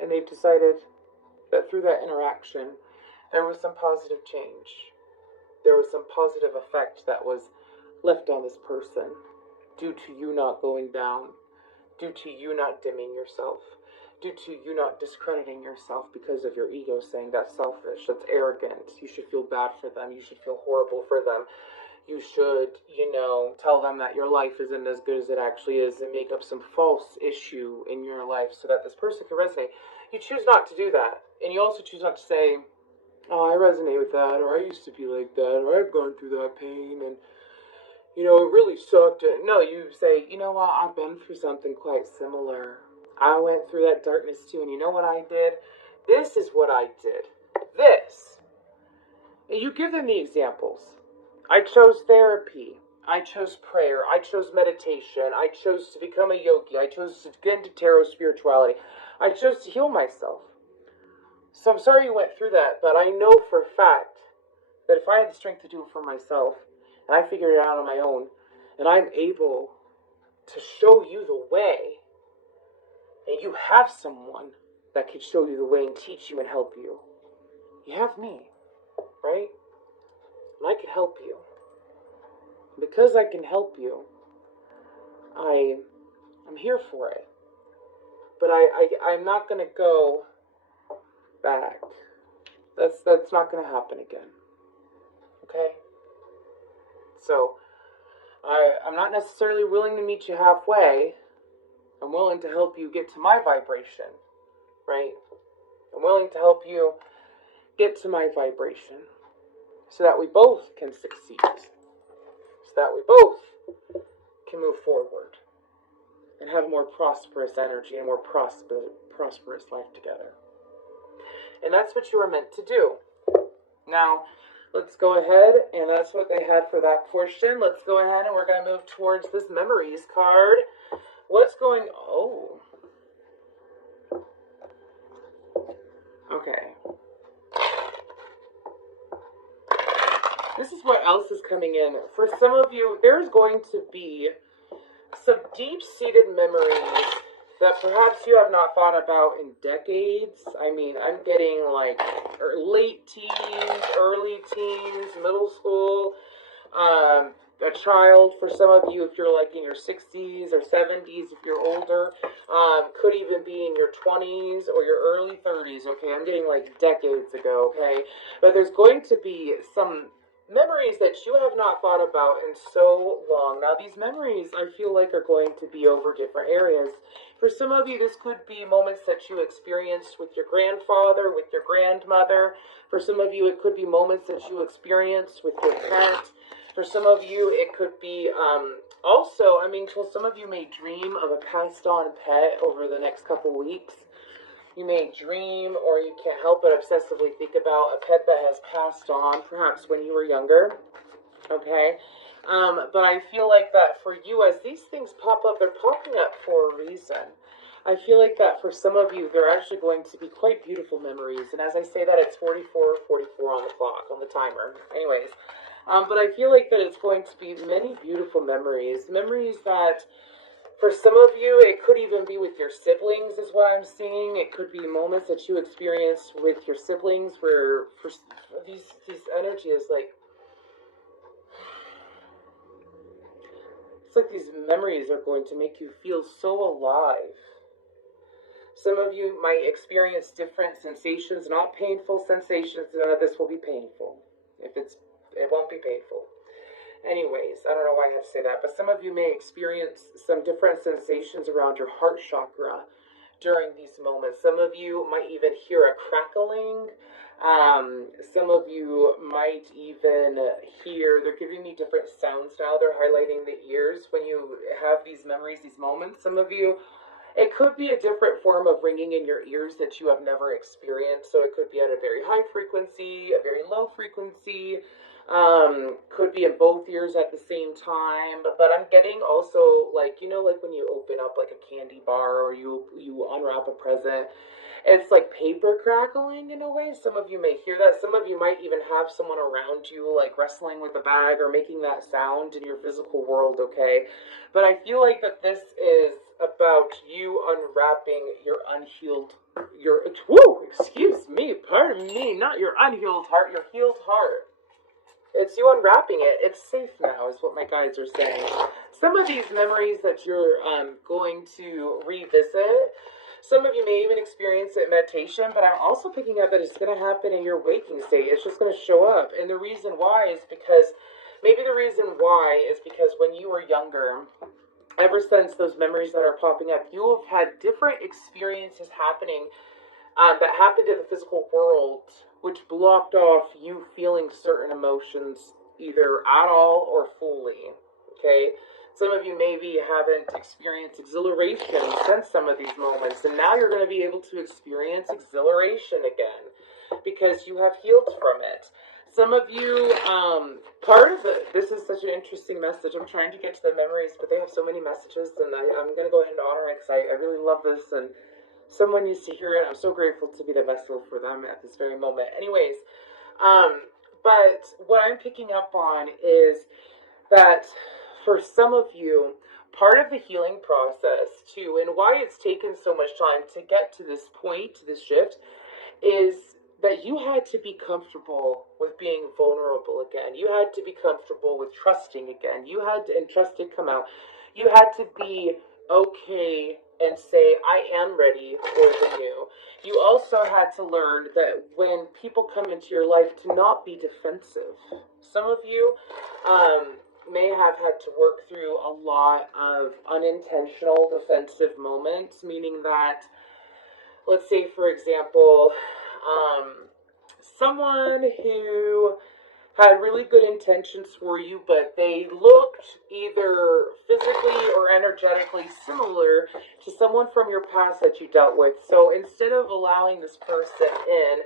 and they've decided that through that interaction, there was some positive change. There was some positive effect that was left on this person due to you not going down, due to you not dimming yourself, due to you not discrediting yourself because of your ego saying that's selfish, that's arrogant, you should feel bad for them, you should feel horrible for them, you should, tell them that your life isn't as good as it actually is and make up some false issue in your life so that this person can resonate. You choose not to do that. And you also choose not to say, oh, I resonate with that, or I used to be like that, or I've gone through that pain, and, it really sucked. No, you say, you know what, I've been through something quite similar. I went through that darkness too, and you know what I did? This is what I did. This. And you give them the examples. I chose therapy. I chose prayer. I chose meditation. I chose to become a yogi. I chose to get into tarot spirituality. I chose to heal myself. So I'm sorry you went through that, but I know for a fact that if I had the strength to do it for myself, and I figured it out on my own, and I'm able to show you the way, and you have someone that can show you the way and teach you and help you. You have me, right? And I can help you. Because I can help you, I'm here for it. But I'm not going to go back. That's not going to happen again. Okay? So, I'm not necessarily willing to meet you halfway. I'm willing to help you get to my vibration, right? I'm willing to help you get to my vibration so that we both can succeed, so that we both can move forward and have more prosperous energy and more prosperous life together. And that's what you were meant to do. Now, let's go ahead, and that's what they had for that portion. Let's go ahead and we're going to move towards this memories card. What's going... Oh. Okay. This is what else is coming in. For some of you, there's going to be some deep-seated memories that perhaps you have not thought about in decades. I mean, I'm getting like late teens, early teens, middle school, a child for some of you if you're like in your 60s or 70s if you're older, could even be in your 20s or your early 30s, okay? I'm getting like decades ago, okay? But there's going to be some memories that you have not thought about in so long. Now, these memories I feel like are going to be over different areas. For some of you, this could be moments that you experienced with your grandfather, with your grandmother. For some of you, it could be moments that you experienced with your pet. For some of you, it could be also, I mean, well, some of you may dream of a passed on pet over the next couple weeks. You may dream, or you can't help but obsessively think about a pet that has passed on, perhaps when you were younger. Okay? But I feel like that for you, as these things pop up, they're popping up for a reason. I feel like that for some of you, they're actually going to be quite beautiful memories. And as I say that, it's 44:44 on the clock, on the timer. Anyways, but I feel like that it's going to be many beautiful memories. Memories that for some of you, it could even be with your siblings, is what I'm seeing. It could be moments that you experience with your siblings where for these energy is like, it's like these memories are going to make you feel so alive. Some of you might experience different sensations, not painful sensations. None of this will be painful. It won't be painful. Anyways, I don't know why I have to say that, but some of you may experience some different sensations around your heart chakra during these moments. Some of you might even hear a crackling. Some of you might even hear, they're giving me different sounds now. They're highlighting the ears when you have these memories, these moments. Some of you, it could be a different form of ringing in your ears that you have never experienced. So it could be at a very high frequency, a very low frequency. Could be in both ears at the same time, but I'm getting also, like, you know, like when you open up like a candy bar or you unwrap a present, it's like paper crackling in a way. Some of you may hear that. Some of you might even have someone around you like wrestling with a bag or making that sound in your physical world, okay? But I feel like that this is about you unwrapping your unhealed, your, whoo, excuse me, pardon me, not your unhealed heart, your healed heart. It's you unwrapping it. It's safe now, is what my guides are saying. Some of these memories that you're going to revisit, some of you may even experience it in meditation, but I'm also picking up that it's going to happen in your waking state. It's just going to show up. And the reason why is because, maybe the reason why is because when you were younger, ever since those memories that are popping up, you have had different experiences happening that happened in the physical world, which blocked off you feeling certain emotions either at all or fully. Okay? Some of you maybe haven't experienced exhilaration since some of these moments, and now you're going to be able to experience exhilaration again because you have healed from it. Some of you, part of it, this is such an interesting message. I'm trying to get to the memories, but they have so many messages, and I'm going to go ahead and honor it because I really love this, and someone needs to hear it. I'm so grateful to be the vessel for them at this very moment. Anyways, but what I'm picking up on is that for some of you, part of the healing process too, and why it's taken so much time to get to this point, to this shift, is that you had to be comfortable with being vulnerable again. You had to be comfortable with trusting again. You had to, and trust did come out. You had to be okay and say, I am ready for the new. You also had to learn that when people come into your life, to not be defensive. Some of you may have had to work through a lot of unintentional defensive moments, meaning that, let's say, for example, someone who had really good intentions for you, but they looked either physically or energetically similar to someone from your past that you dealt with. So instead of allowing this person in,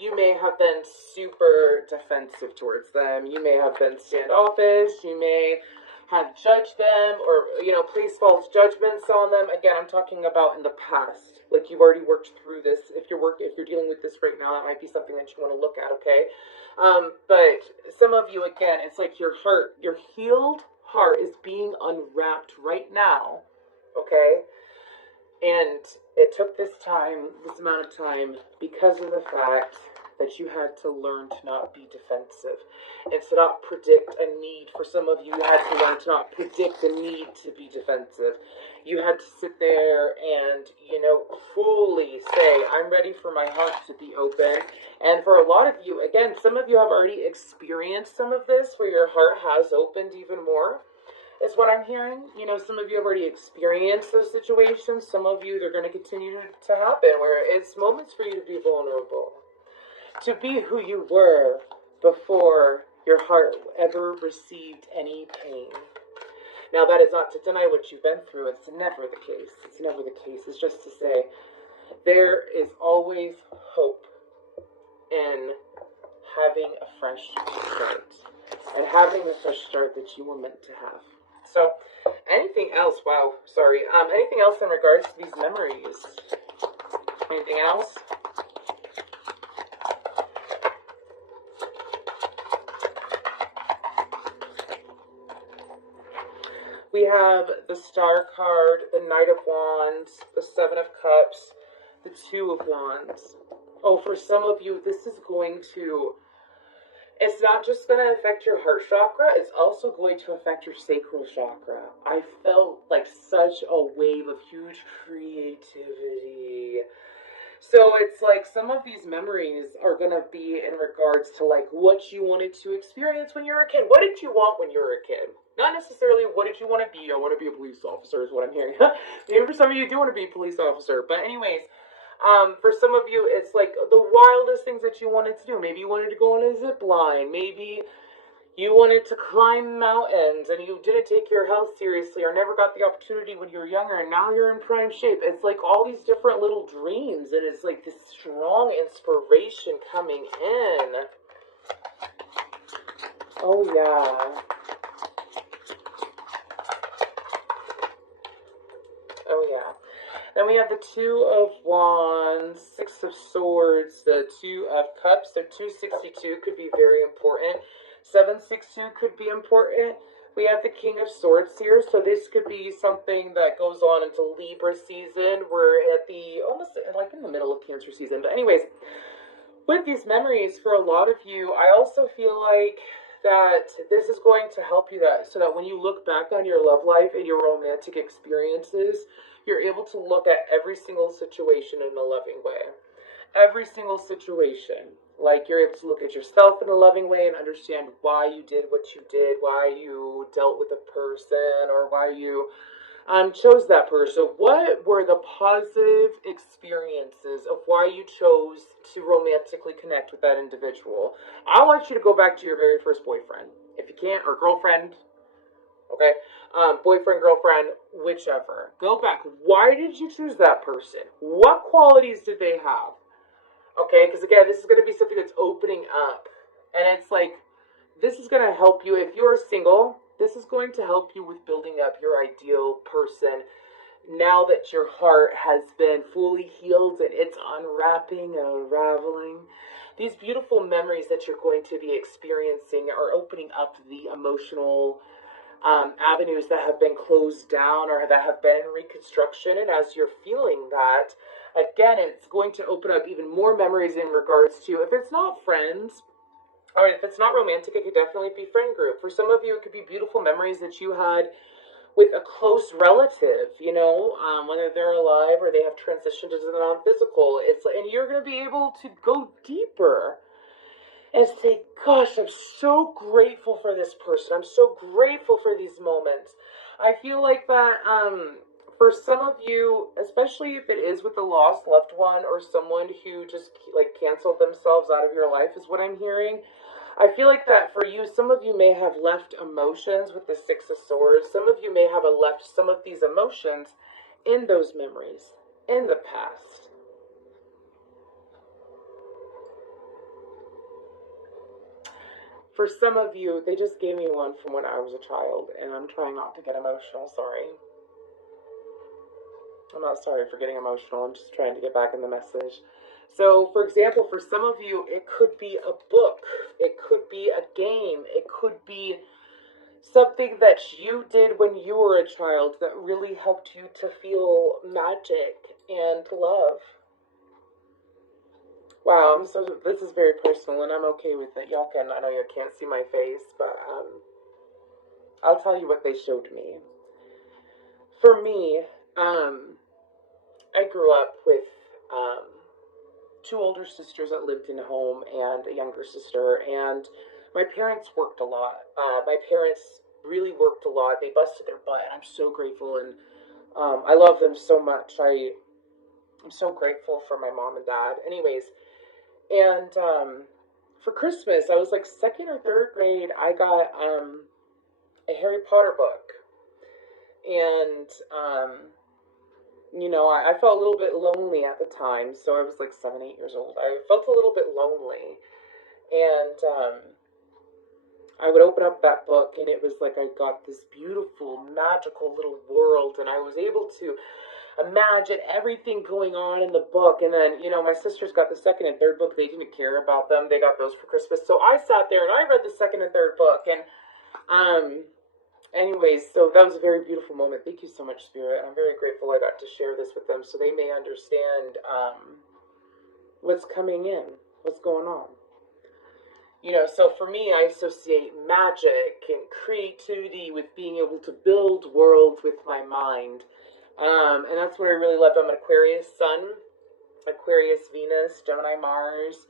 you may have been super defensive towards them. You may have been standoffish. You may have judged them or, placed false judgments on them. Again, I'm talking about in the past. Like, you've already worked through this. If you're dealing with this right now, that might be something that you want to look at, okay? But some of you, again, it's like your heart, your healed heart is being unwrapped right now, okay? And it took this time, this amount of time, because of the fact that you had to learn to not be defensive and to not predict a need. For some of you, you had to learn to not predict the need to be defensive. You had to sit there and, fully say, I'm ready for my heart to be open. And for a lot of you, again, some of you have already experienced some of this where your heart has opened even more. Is what I'm hearing. Some of you have already experienced those situations. Some of you, they're going to continue to happen where it's moments for you to be vulnerable, to be who you were before your heart ever received any pain. Now, that is not to deny what you've been through. It's never the case. It's never the case. It's just to say there is always hope in having a fresh start and having the fresh start that you were meant to have. So, anything else? Wow, sorry. Anything else in regards to these memories? Anything else? We have the Star card, the Knight of Wands, the Seven of Cups, the Two of Wands. Oh, for some of you, this is going to... It's not just going to affect your heart chakra, it's also going to affect your sacral chakra. I felt like such a wave of huge creativity. So it's like some of these memories are going to be in regards to like what you wanted to experience when you were a kid. What did you want when you were a kid? Not necessarily what did you want to be. I want to be a police officer is what I'm hearing. Maybe for some of you do want to be a police officer. But anyways, for some of you, it's like the wildest things that you wanted to do. Maybe you wanted to go on a zip line. Maybe you wanted to climb mountains and you didn't take your health seriously or never got the opportunity when you were younger and now you're in prime shape. It's like all these different little dreams and it's like this strong inspiration coming in. Oh, yeah. Oh, yeah. Then we have the Two of Wands, Six of Swords, the Two of Cups. So 262 could be very important. 762 could be important. We have the King of Swords here. So this could be something that goes on into Libra season. We're at the, almost like in the middle of Cancer season. But anyways, with these memories, for a lot of you, I also feel like that this is going to help you so that when you look back on your love life and your romantic experiences, you're able to look at every single situation in a loving way. Every single situation. Like you're able to look at yourself in a loving way and understand why you did what you did, why you dealt with a person, or why you chose that person. What were the positive experiences of why you chose to romantically connect with that individual? I want you to go back to your very first boyfriend, if you can't, or girlfriend. Okay, boyfriend, girlfriend, whichever. Go back. Why did you choose that person? What qualities did they have? Okay, because again, this is going to be something that's opening up. And it's like, this is going to help you. If you're single, this is going to help you with building up your ideal person. Now that your heart has been fully healed and it's unwrapping and unraveling, these beautiful memories that you're going to be experiencing are opening up the emotional avenues that have been closed down or that have been in reconstruction. And as you're feeling that, again, it's going to open up even more memories in regards to, if it's not friends, or if it's not romantic, it could definitely be friend group. For some of you, it could be beautiful memories that you had with a close relative, whether they're alive or they have transitioned to the non-physical. And you're going to be able to go deeper and say, gosh, I'm so grateful for this person. I'm so grateful for these moments. I feel like that for some of you, especially if it is with a lost loved one or someone who just like canceled themselves out of your life is what I'm hearing. I feel like that for you, some of you may have left emotions with the Six of Swords. Some of you may have left some of these emotions in those memories, in the past. For some of you, they just gave me one from when I was a child, and I'm trying not to get emotional, sorry. I'm not sorry for getting emotional, I'm just trying to get back in the message. So, for example, for some of you, it could be a book, it could be a game, it could be something that you did when you were a child that really helped you to feel magic and love. Wow, this is very personal, and I'm okay with it. Y'all can, I know you can't see my face, but I'll tell you what they showed me. For me, um, I grew up with um, two older sisters that lived in home and a younger sister, and my parents worked a lot. My parents really worked a lot. They busted their butt, and I'm so grateful, and I love them so much. I'm so grateful for my mom and dad. Anyways, and for Christmas, I was like second or third grade. I got a Harry Potter book, and I felt a little bit lonely at the time. So I was like 7, 8 years old. I felt a little bit lonely, and I would open up that book, and it was like I got this beautiful, magical little world, and I was able to imagine everything going on in the book. And then, my sisters got the second and third book. They didn't care about them. They got those for Christmas. So I sat there and I read the second and third book. And, anyways, so that was a very beautiful moment. Thank you so much, Spirit. I'm very grateful I got to share this with them so they may understand what's coming in, what's going on. So for me, I associate magic and creativity with being able to build worlds with my mind. And that's what I really love. I'm an Aquarius Sun, Aquarius Venus, Gemini Mars,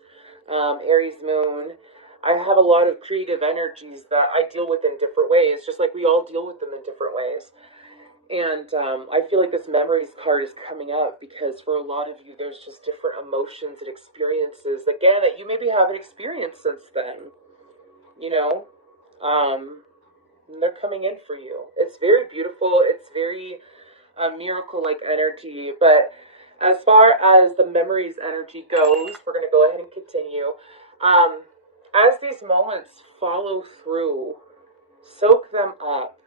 Aries Moon. I have a lot of creative energies that I deal with in different ways, just like we all deal with them in different ways. And I feel like this memories card is coming up because for a lot of you, there's just different emotions and experiences, again, that you maybe haven't experienced since then. You know, they're coming in for you. It's very beautiful. It's very miracle-like energy. But as far as the memories energy goes, we're going to go ahead and continue. As these moments follow through, soak them up,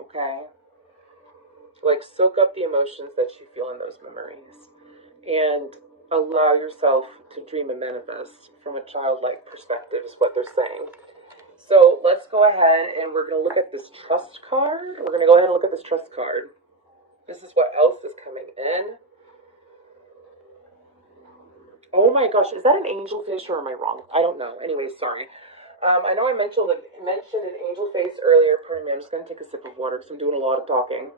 okay? Like, soak up the emotions that you feel in those memories. And allow yourself to dream and manifest from a childlike perspective is what they're saying. So let's go ahead and we're going to look at this trust card. We're going to go ahead and look at this trust card. This is what else is coming in. Oh my gosh, is that an angelfish or am I wrong? I don't know. Anyway, sorry. I know I mentioned an angel face earlier. Pardon me, I'm just going to take a sip of water because I'm doing a lot of talking.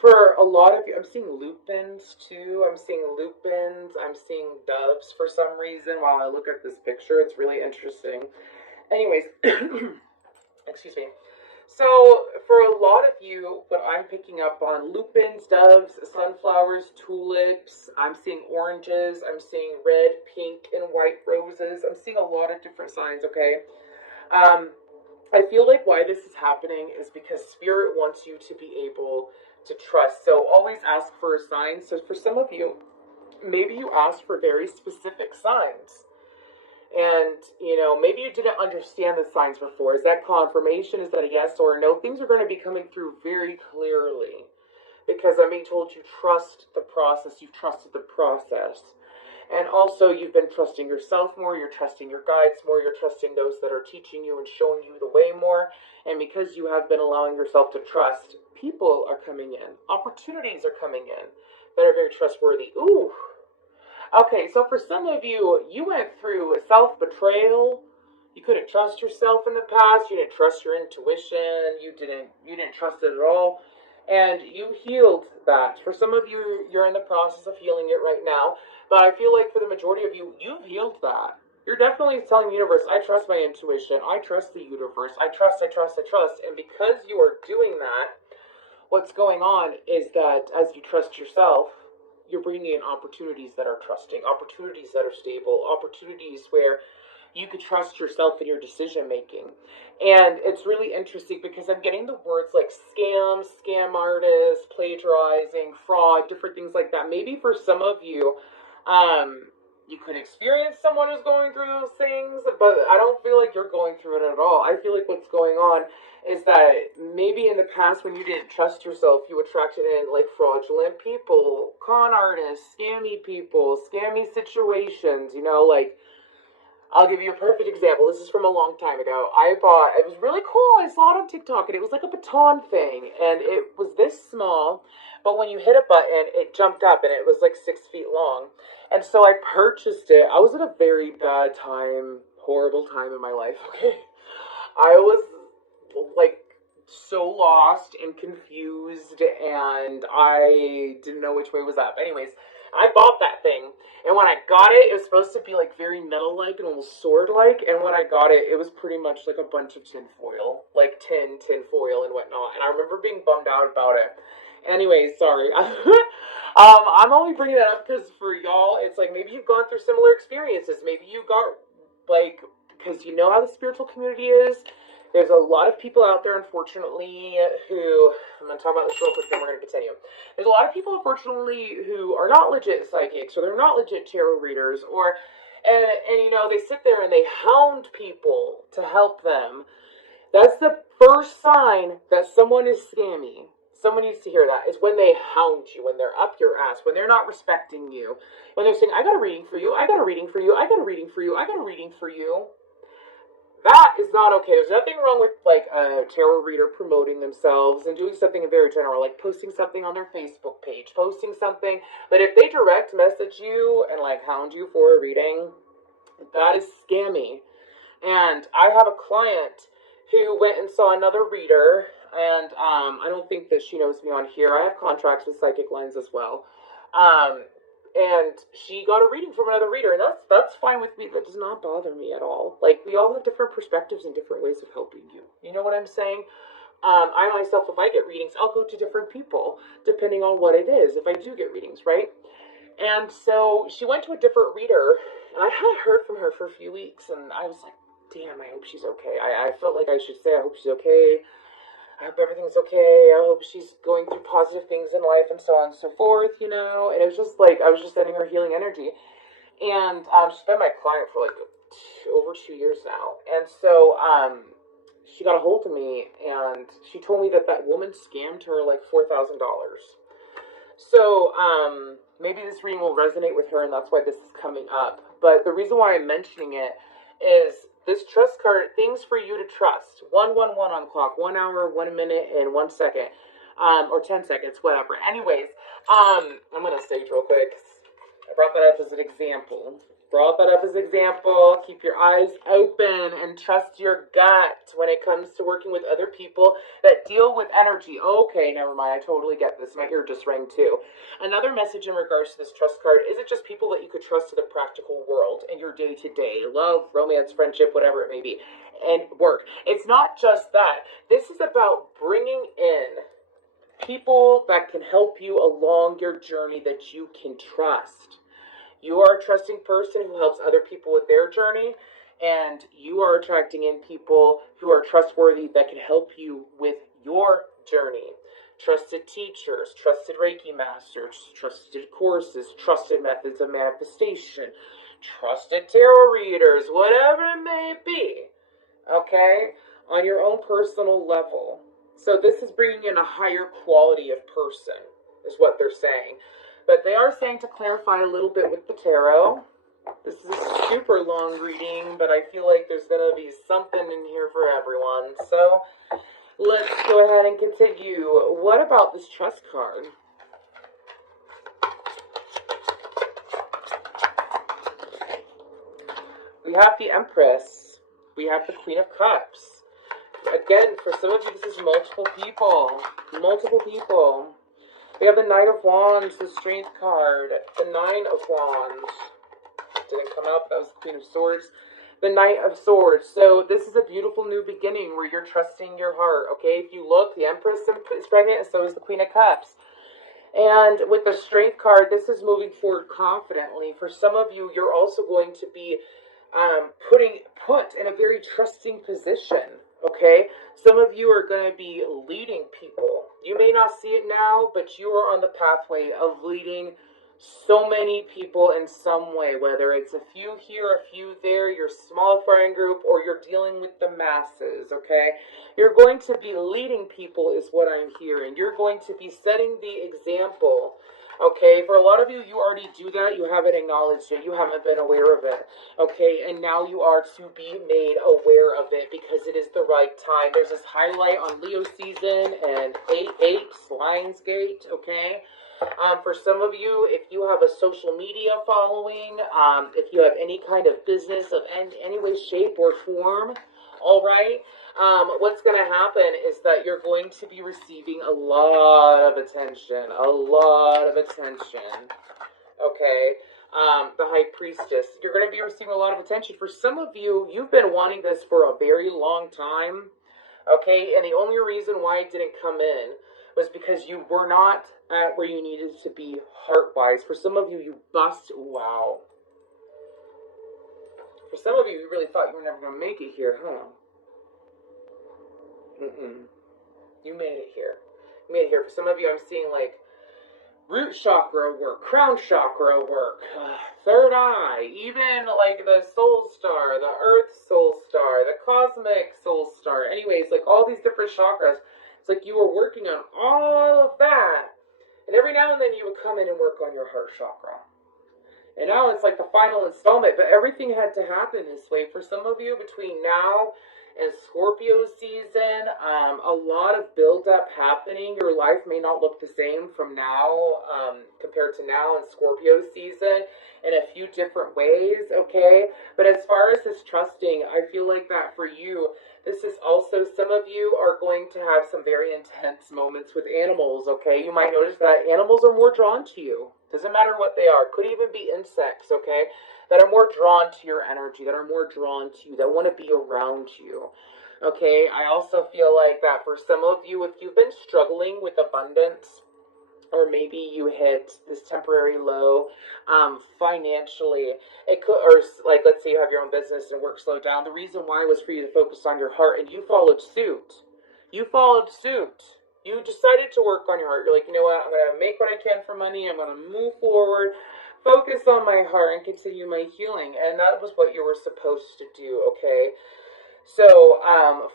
For a lot of you, I'm seeing lupins too. I'm seeing lupins. I'm seeing doves for some reason while I look at this picture. It's really interesting. Anyways, excuse me. So, for a lot of you, what I'm picking up on, lupins, doves, sunflowers, tulips, I'm seeing oranges, I'm seeing red, pink, and white roses. I'm seeing a lot of different signs, okay? I feel like why this is happening is because Spirit wants you to be able to trust. So, always ask for a sign. So, for some of you, maybe you asked for very specific signs. And, maybe you didn't understand the signs before. Is that confirmation? Is that a yes or a no? Things are going to be coming through very clearly because I'm being told you trust the process. You've trusted the process. And also, you've been trusting yourself more. You're trusting your guides more. You're trusting those that are teaching you and showing you the way more. And because you have been allowing yourself to trust, people are coming in. Opportunities are coming in that are very trustworthy. Ooh. Okay, so for some of you, you went through self-betrayal. You couldn't trust yourself in the past. You didn't trust your intuition. You didn't trust it at all. And you healed that. For some of you, you're in the process of healing it right now. But I feel like for the majority of you, you've healed that. You're definitely telling the universe, I trust my intuition. I trust the universe. I trust. And because you are doing that, what's going on is that as you trust yourself, you're bringing in opportunities that are trusting, opportunities that are stable, opportunities where you could trust yourself in your decision making. And it's really interesting because I'm getting the words like scam artists, plagiarizing, fraud, different things like that. Maybe for some of you, you could experience someone who's going through those things, but I don't feel like you're going through it at all. I feel like what's going on is that maybe in the past when you didn't trust yourself, you attracted in like fraudulent people, con artists, scammy people, scammy situations, like I'll give you a perfect example. This is from a long time ago. I bought, it was really cool. I saw it on TikTok and it was like a baton thing and it was this small, but when you hit a button, it jumped up and it was like 6 feet long. And so I purchased it. I was at a very bad time, horrible time in my life, okay? I was like so lost and confused and I didn't know which way was up. Anyways, I bought that thing. And when I got it, it was supposed to be like very metal-like and almost sword-like. And when I got it, it was pretty much like a bunch of tin foil, like tin foil and whatnot. And I remember being bummed out about it. Anyways, sorry. I'm only bringing that up because for y'all, it's like maybe you've gone through similar experiences. Maybe you got like, because you know how the spiritual community is. There's a lot of people out there, unfortunately, who, I'm going to talk about this real quick, then we're going to continue. There's a lot of people, unfortunately, who are not legit psychics, or they're not legit tarot readers, or, and you know, they sit there and they hound people to help them. That's the first sign that someone is scammy. Someone needs to hear that, is when they hound you, when they're up your ass, when they're not respecting you, when they're saying, I got a reading for you, I got a reading for you, I got a reading for you, I got a reading for you. That is not okay. There's nothing wrong with like a tarot reader promoting themselves and doing something very general, like posting something on their Facebook page, posting something. But if they direct message you and like hound you for a reading, that is scammy. And I have a client who went and saw another reader, and I don't think that she knows me on here. I have contracts with Psychic Lines as well. And she got a reading from another reader, and that's fine with me. That does not bother me at all. Like, we all have different perspectives and different ways of helping you. You know what I'm saying? I myself, if I get readings, I'll go to different people, depending on what it is, if I do get readings, right? And so she went to a different reader, and I hadn't heard from her for a few weeks, and I was like, damn, I hope she's okay. I felt like I should say, I hope she's okay. I hope everything's okay. I hope she's going through positive things in life and so on and so forth, you know. And it was just like, I was just sending her healing energy. And she's been my client for like over 2 years now. And so she got a hold of me and she told me that woman scammed her like $4,000. So maybe this reading will resonate with her and that's why this is coming up. But the reason why I'm mentioning it is this trust card, things for you to trust. 111 on the clock, 1 hour, 1 minute, and 1 second. Or 10 seconds, whatever. Anyways, I'm going to stage real quick. I brought that up as an example. Keep your eyes open and trust your gut when it comes to working with other people that deal with energy. Okay, never mind. I totally get this. My ear just rang too. Another message in regards to this trust card is it just people that you could trust in the practical world in your day-to-day love, romance, friendship, whatever it may be, and work. It's not just that. This is about bringing in people that can help you along your journey that you can trust. You are a trusting person who helps other people with their journey, and you are attracting in people who are trustworthy that can help you with your journey. Trusted teachers, trusted Reiki masters, trusted courses, trusted methods of manifestation, trusted tarot readers, whatever it may be, okay, on your own personal level. So this is bringing in a higher quality of person, is what they're saying. But they are saying to clarify a little bit with the tarot. This is a super long reading, but I feel like there's going to be something in here for everyone. So let's go ahead and continue. What about this trust card? We have the Empress. We have the Queen of Cups. Again, for some of you, this is multiple people. Multiple people. We have the Knight of Wands, the Strength card. The Nine of Wands. Didn't come out, but that was the Queen of Swords. The Knight of Swords. So this is a beautiful new beginning where you're trusting your heart, okay? If you look, the Empress is pregnant, and so is the Queen of Cups. And with the Strength card, this is moving forward confidently. For some of you, you're also going to be put in a very trusting position, okay? Some of you are going to be leading people. You may not see it now, but you are on the pathway of leading so many people in some way, whether it's a few here, a few there, your small friend group, or you're dealing with the masses, okay? You're going to be leading people is what I'm hearing. You're going to be setting the example Okay, for a lot of you, you already do that. You haven't acknowledged it. You haven't been aware of it. Okay, and now you are to be made aware of it because it is the right time. There's this highlight on Leo season and 8/8 Lionsgate. Okay, for some of you, if you have a social media following, if you have any kind of business of any way, shape, or form, all right, what's going to happen is that you're going to be receiving a lot of attention, okay? The High Priestess, you're going to be receiving a lot of attention. For some of you, you've been wanting this for a very long time, okay? And the only reason why it didn't come in was because you were not at where you needed to be heart-wise. For some of you, you bust, wow. For some of you, you really thought you were never going to make it here, huh? You made it here. You made it here. For some of you, I'm seeing like root chakra work, crown chakra work, third eye, even like the soul star, the earth soul star, the cosmic soul star. Anyways, like all these different chakras. It's like you were working on all of that. And every now and then you would come in and work on your heart chakra. And now it's like the final installment, but everything had to happen this way. For some of you, between now and Scorpio season, a lot of buildup happening. Your life may not look the same from now compared to now in Scorpio season in a few different ways, okay? But as far as this trusting, I feel like that for you, this is also, some of you are going to have some very intense moments with animals, okay? You might notice that animals are more drawn to you. Doesn't matter what they are. Could even be insects, okay? That are more drawn to your energy, that are more drawn to you, that want to be around you. Okay, I also feel like that for some of you, if you've been struggling with abundance, or maybe you hit this temporary low financially, it could, or like let's say you have your own business and work slowed down. The reason why was for you to focus on your heart, and you followed suit. You followed suit. You decided to work on your heart. You're like, you know what, I'm going to make what I can for money. I'm going to move forward, focus on my heart, and continue my healing. And that was what you were supposed to do, okay? So,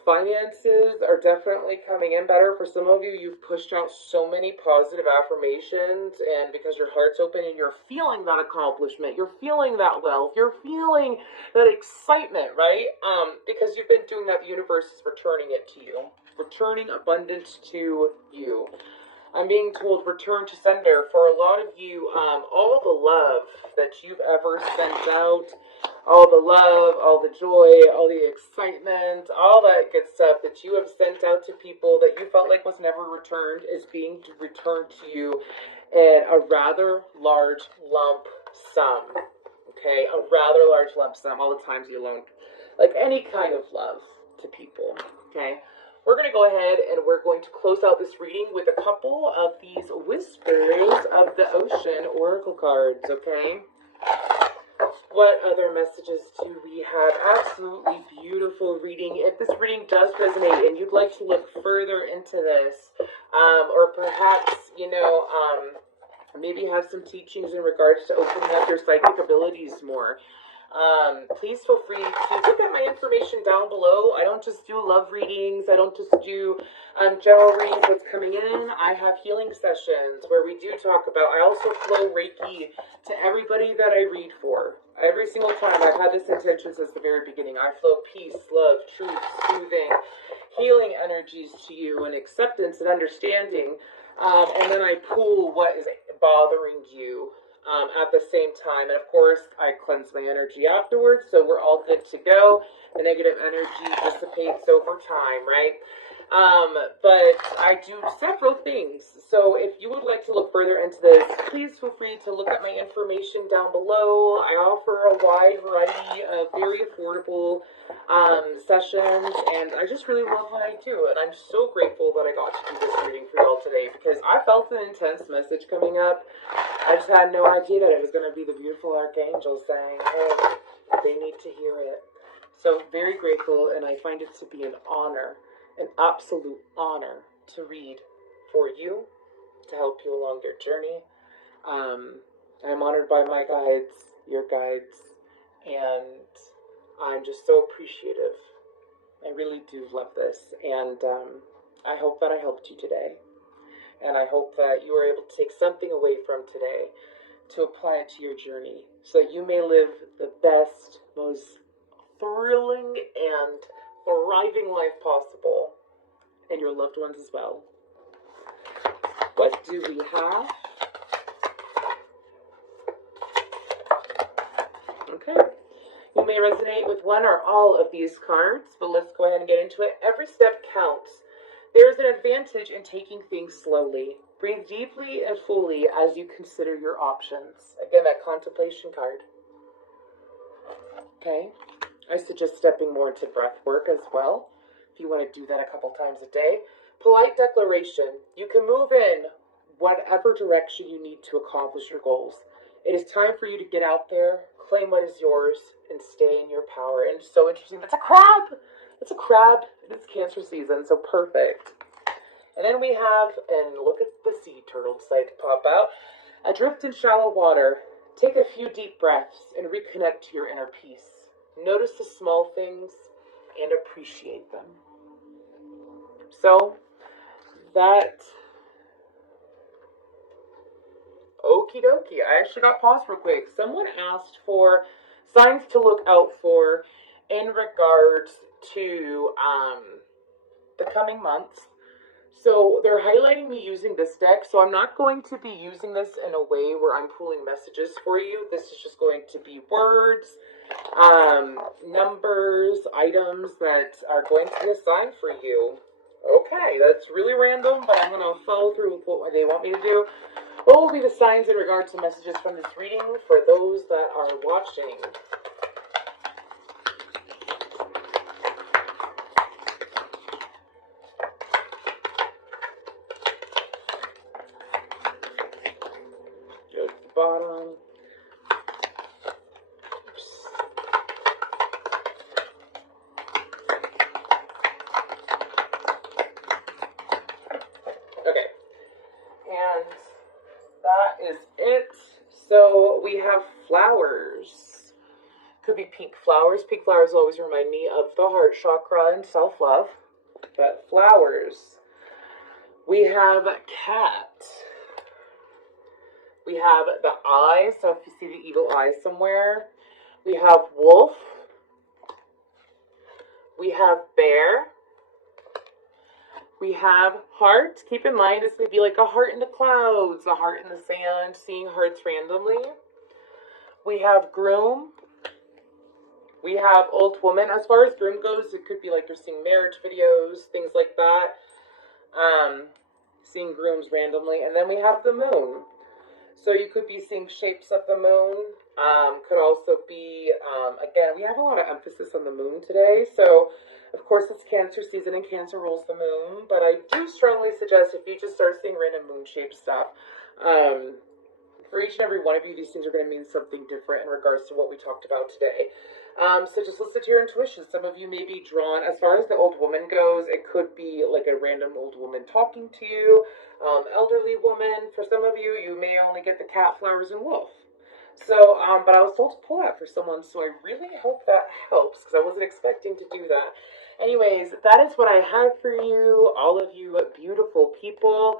finances are definitely coming in better. For some of you, you've pushed out so many positive affirmations, and because your heart's open and you're feeling that accomplishment, you're feeling that wealth, you're feeling that excitement, right? Because you've been doing that, the universe is returning it to you, returning abundance to you. I'm being told return to sender. For a lot of you, all the love that you've ever sent out, all the love, all the joy, all the excitement, all that good stuff that you have sent out to people that you felt like was never returned is being returned to you in a rather large lump sum. Okay, a rather large lump sum. All the times you loan, like any kind of love to people. Okay. We're going to go ahead and we're going to close out this reading with a couple of these Whispers of the Ocean Oracle cards, okay? What other messages do we have? Absolutely beautiful reading. If this reading does resonate and you'd like to look further into this, or perhaps, maybe have some teachings in regards to opening up your psychic abilities more, please feel free to look at my information down below. I don't just do love readings. I don't just do general readings that's coming in. I have healing sessions where we do talk about, I also flow Reiki to everybody that I read for. Every single time I've had this intention since the very beginning. I flow peace, love, truth, soothing, healing energies to you and acceptance and understanding. And then I pull what is bothering you at the same time. And of course, I cleanse my energy afterwards, so we're all good to go. The negative energy dissipates over time, right? But I do several things. So if you would like to look further into this, please feel free to look at my information down below. I offer a wide variety of very affordable sessions, and I just really love what I do. And I'm so grateful that I got to do this reading for y'all today because I felt an intense message coming up. I just had no idea that it was going to be the beautiful Archangels saying, hey, they need to hear it. So very grateful, and I find it to be an honor, an absolute honor to read for you, to help you along your journey. I'm honored by my guides, your guides, and I'm just so appreciative. I really do love this, and I hope that I helped you today. And I hope that you are able to take something away from today to apply it to your journey so that you may live the best, most thrilling and thriving life possible, and your loved ones as well. What do we have? Okay. You may resonate with one or all of these cards, but let's go ahead and get into it. Every step counts. There is an advantage in taking things slowly. Breathe deeply and fully as you consider your options. Again, that contemplation card. Okay. I suggest stepping more into breath work as well, if you want to do that a couple times a day. Polite declaration. You can move in whatever direction you need to accomplish your goals. It is time for you to get out there, claim what is yours, and stay in your power. And it's so interesting. That's a crab! It's a crab. It is Cancer season, so perfect. And then we have, and look at the sea turtle decide to pop out, adrift in shallow water. Take a few deep breaths and reconnect to your inner peace. Notice the small things and appreciate them. So, that... Okie dokie. I actually got paused real quick. Someone asked for signs to look out for in regards to the coming months. So they're highlighting me using this deck. So I'm not going to be using this in a way where I'm pulling messages for you. This is just going to be words, numbers, items that are going to be a sign for you. Okay, that's really random, but I'm going to follow through with what they want me to do. What will be the signs in regard to messages from this reading for those that are watching? Go to the bottom. Oops. Okay. And that is it. So we have flowers. Could be pink flowers. Pink flowers always remind me of the heart chakra and self-love. But flowers. We have cat. We have the eyes. So if you see the evil eye somewhere. We have wolf. We have bear. We have heart. Keep in mind, this could be like a heart in the clouds, a heart in the sand, seeing hearts randomly. We have groom. We have old woman. As far as groom goes, it could be like you're seeing marriage videos, things like that. Seeing grooms randomly. And then we have the moon. So you could be seeing shapes of the moon. Could also be, again, we have a lot of emphasis on the moon today. So, of course, it's Cancer season and Cancer rules the moon. But I do strongly suggest if you just start seeing random moon-shaped stuff, for each and every one of you, these things are going to mean something different in regards to what we talked about today. So just listen to your intuition. Some of you may be drawn, as far as the old woman goes, it could be like a random old woman talking to you, elderly woman. For some of you, you may only get the cat, flowers, and wolf. So, but I was told to pull that for someone, so I really hope that helps, because I wasn't expecting to do that. Anyways, that is what I have for you, all of you beautiful people.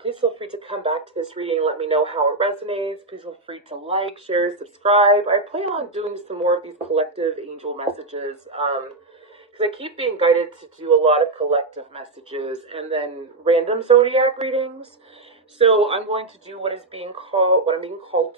Please feel free to come back to this reading and let me know how it resonates. Please feel free to like, share, subscribe. I plan on doing some more of these collective angel messages, because I keep being guided to do a lot of collective messages and then random zodiac readings. So I'm going to do what I'm being called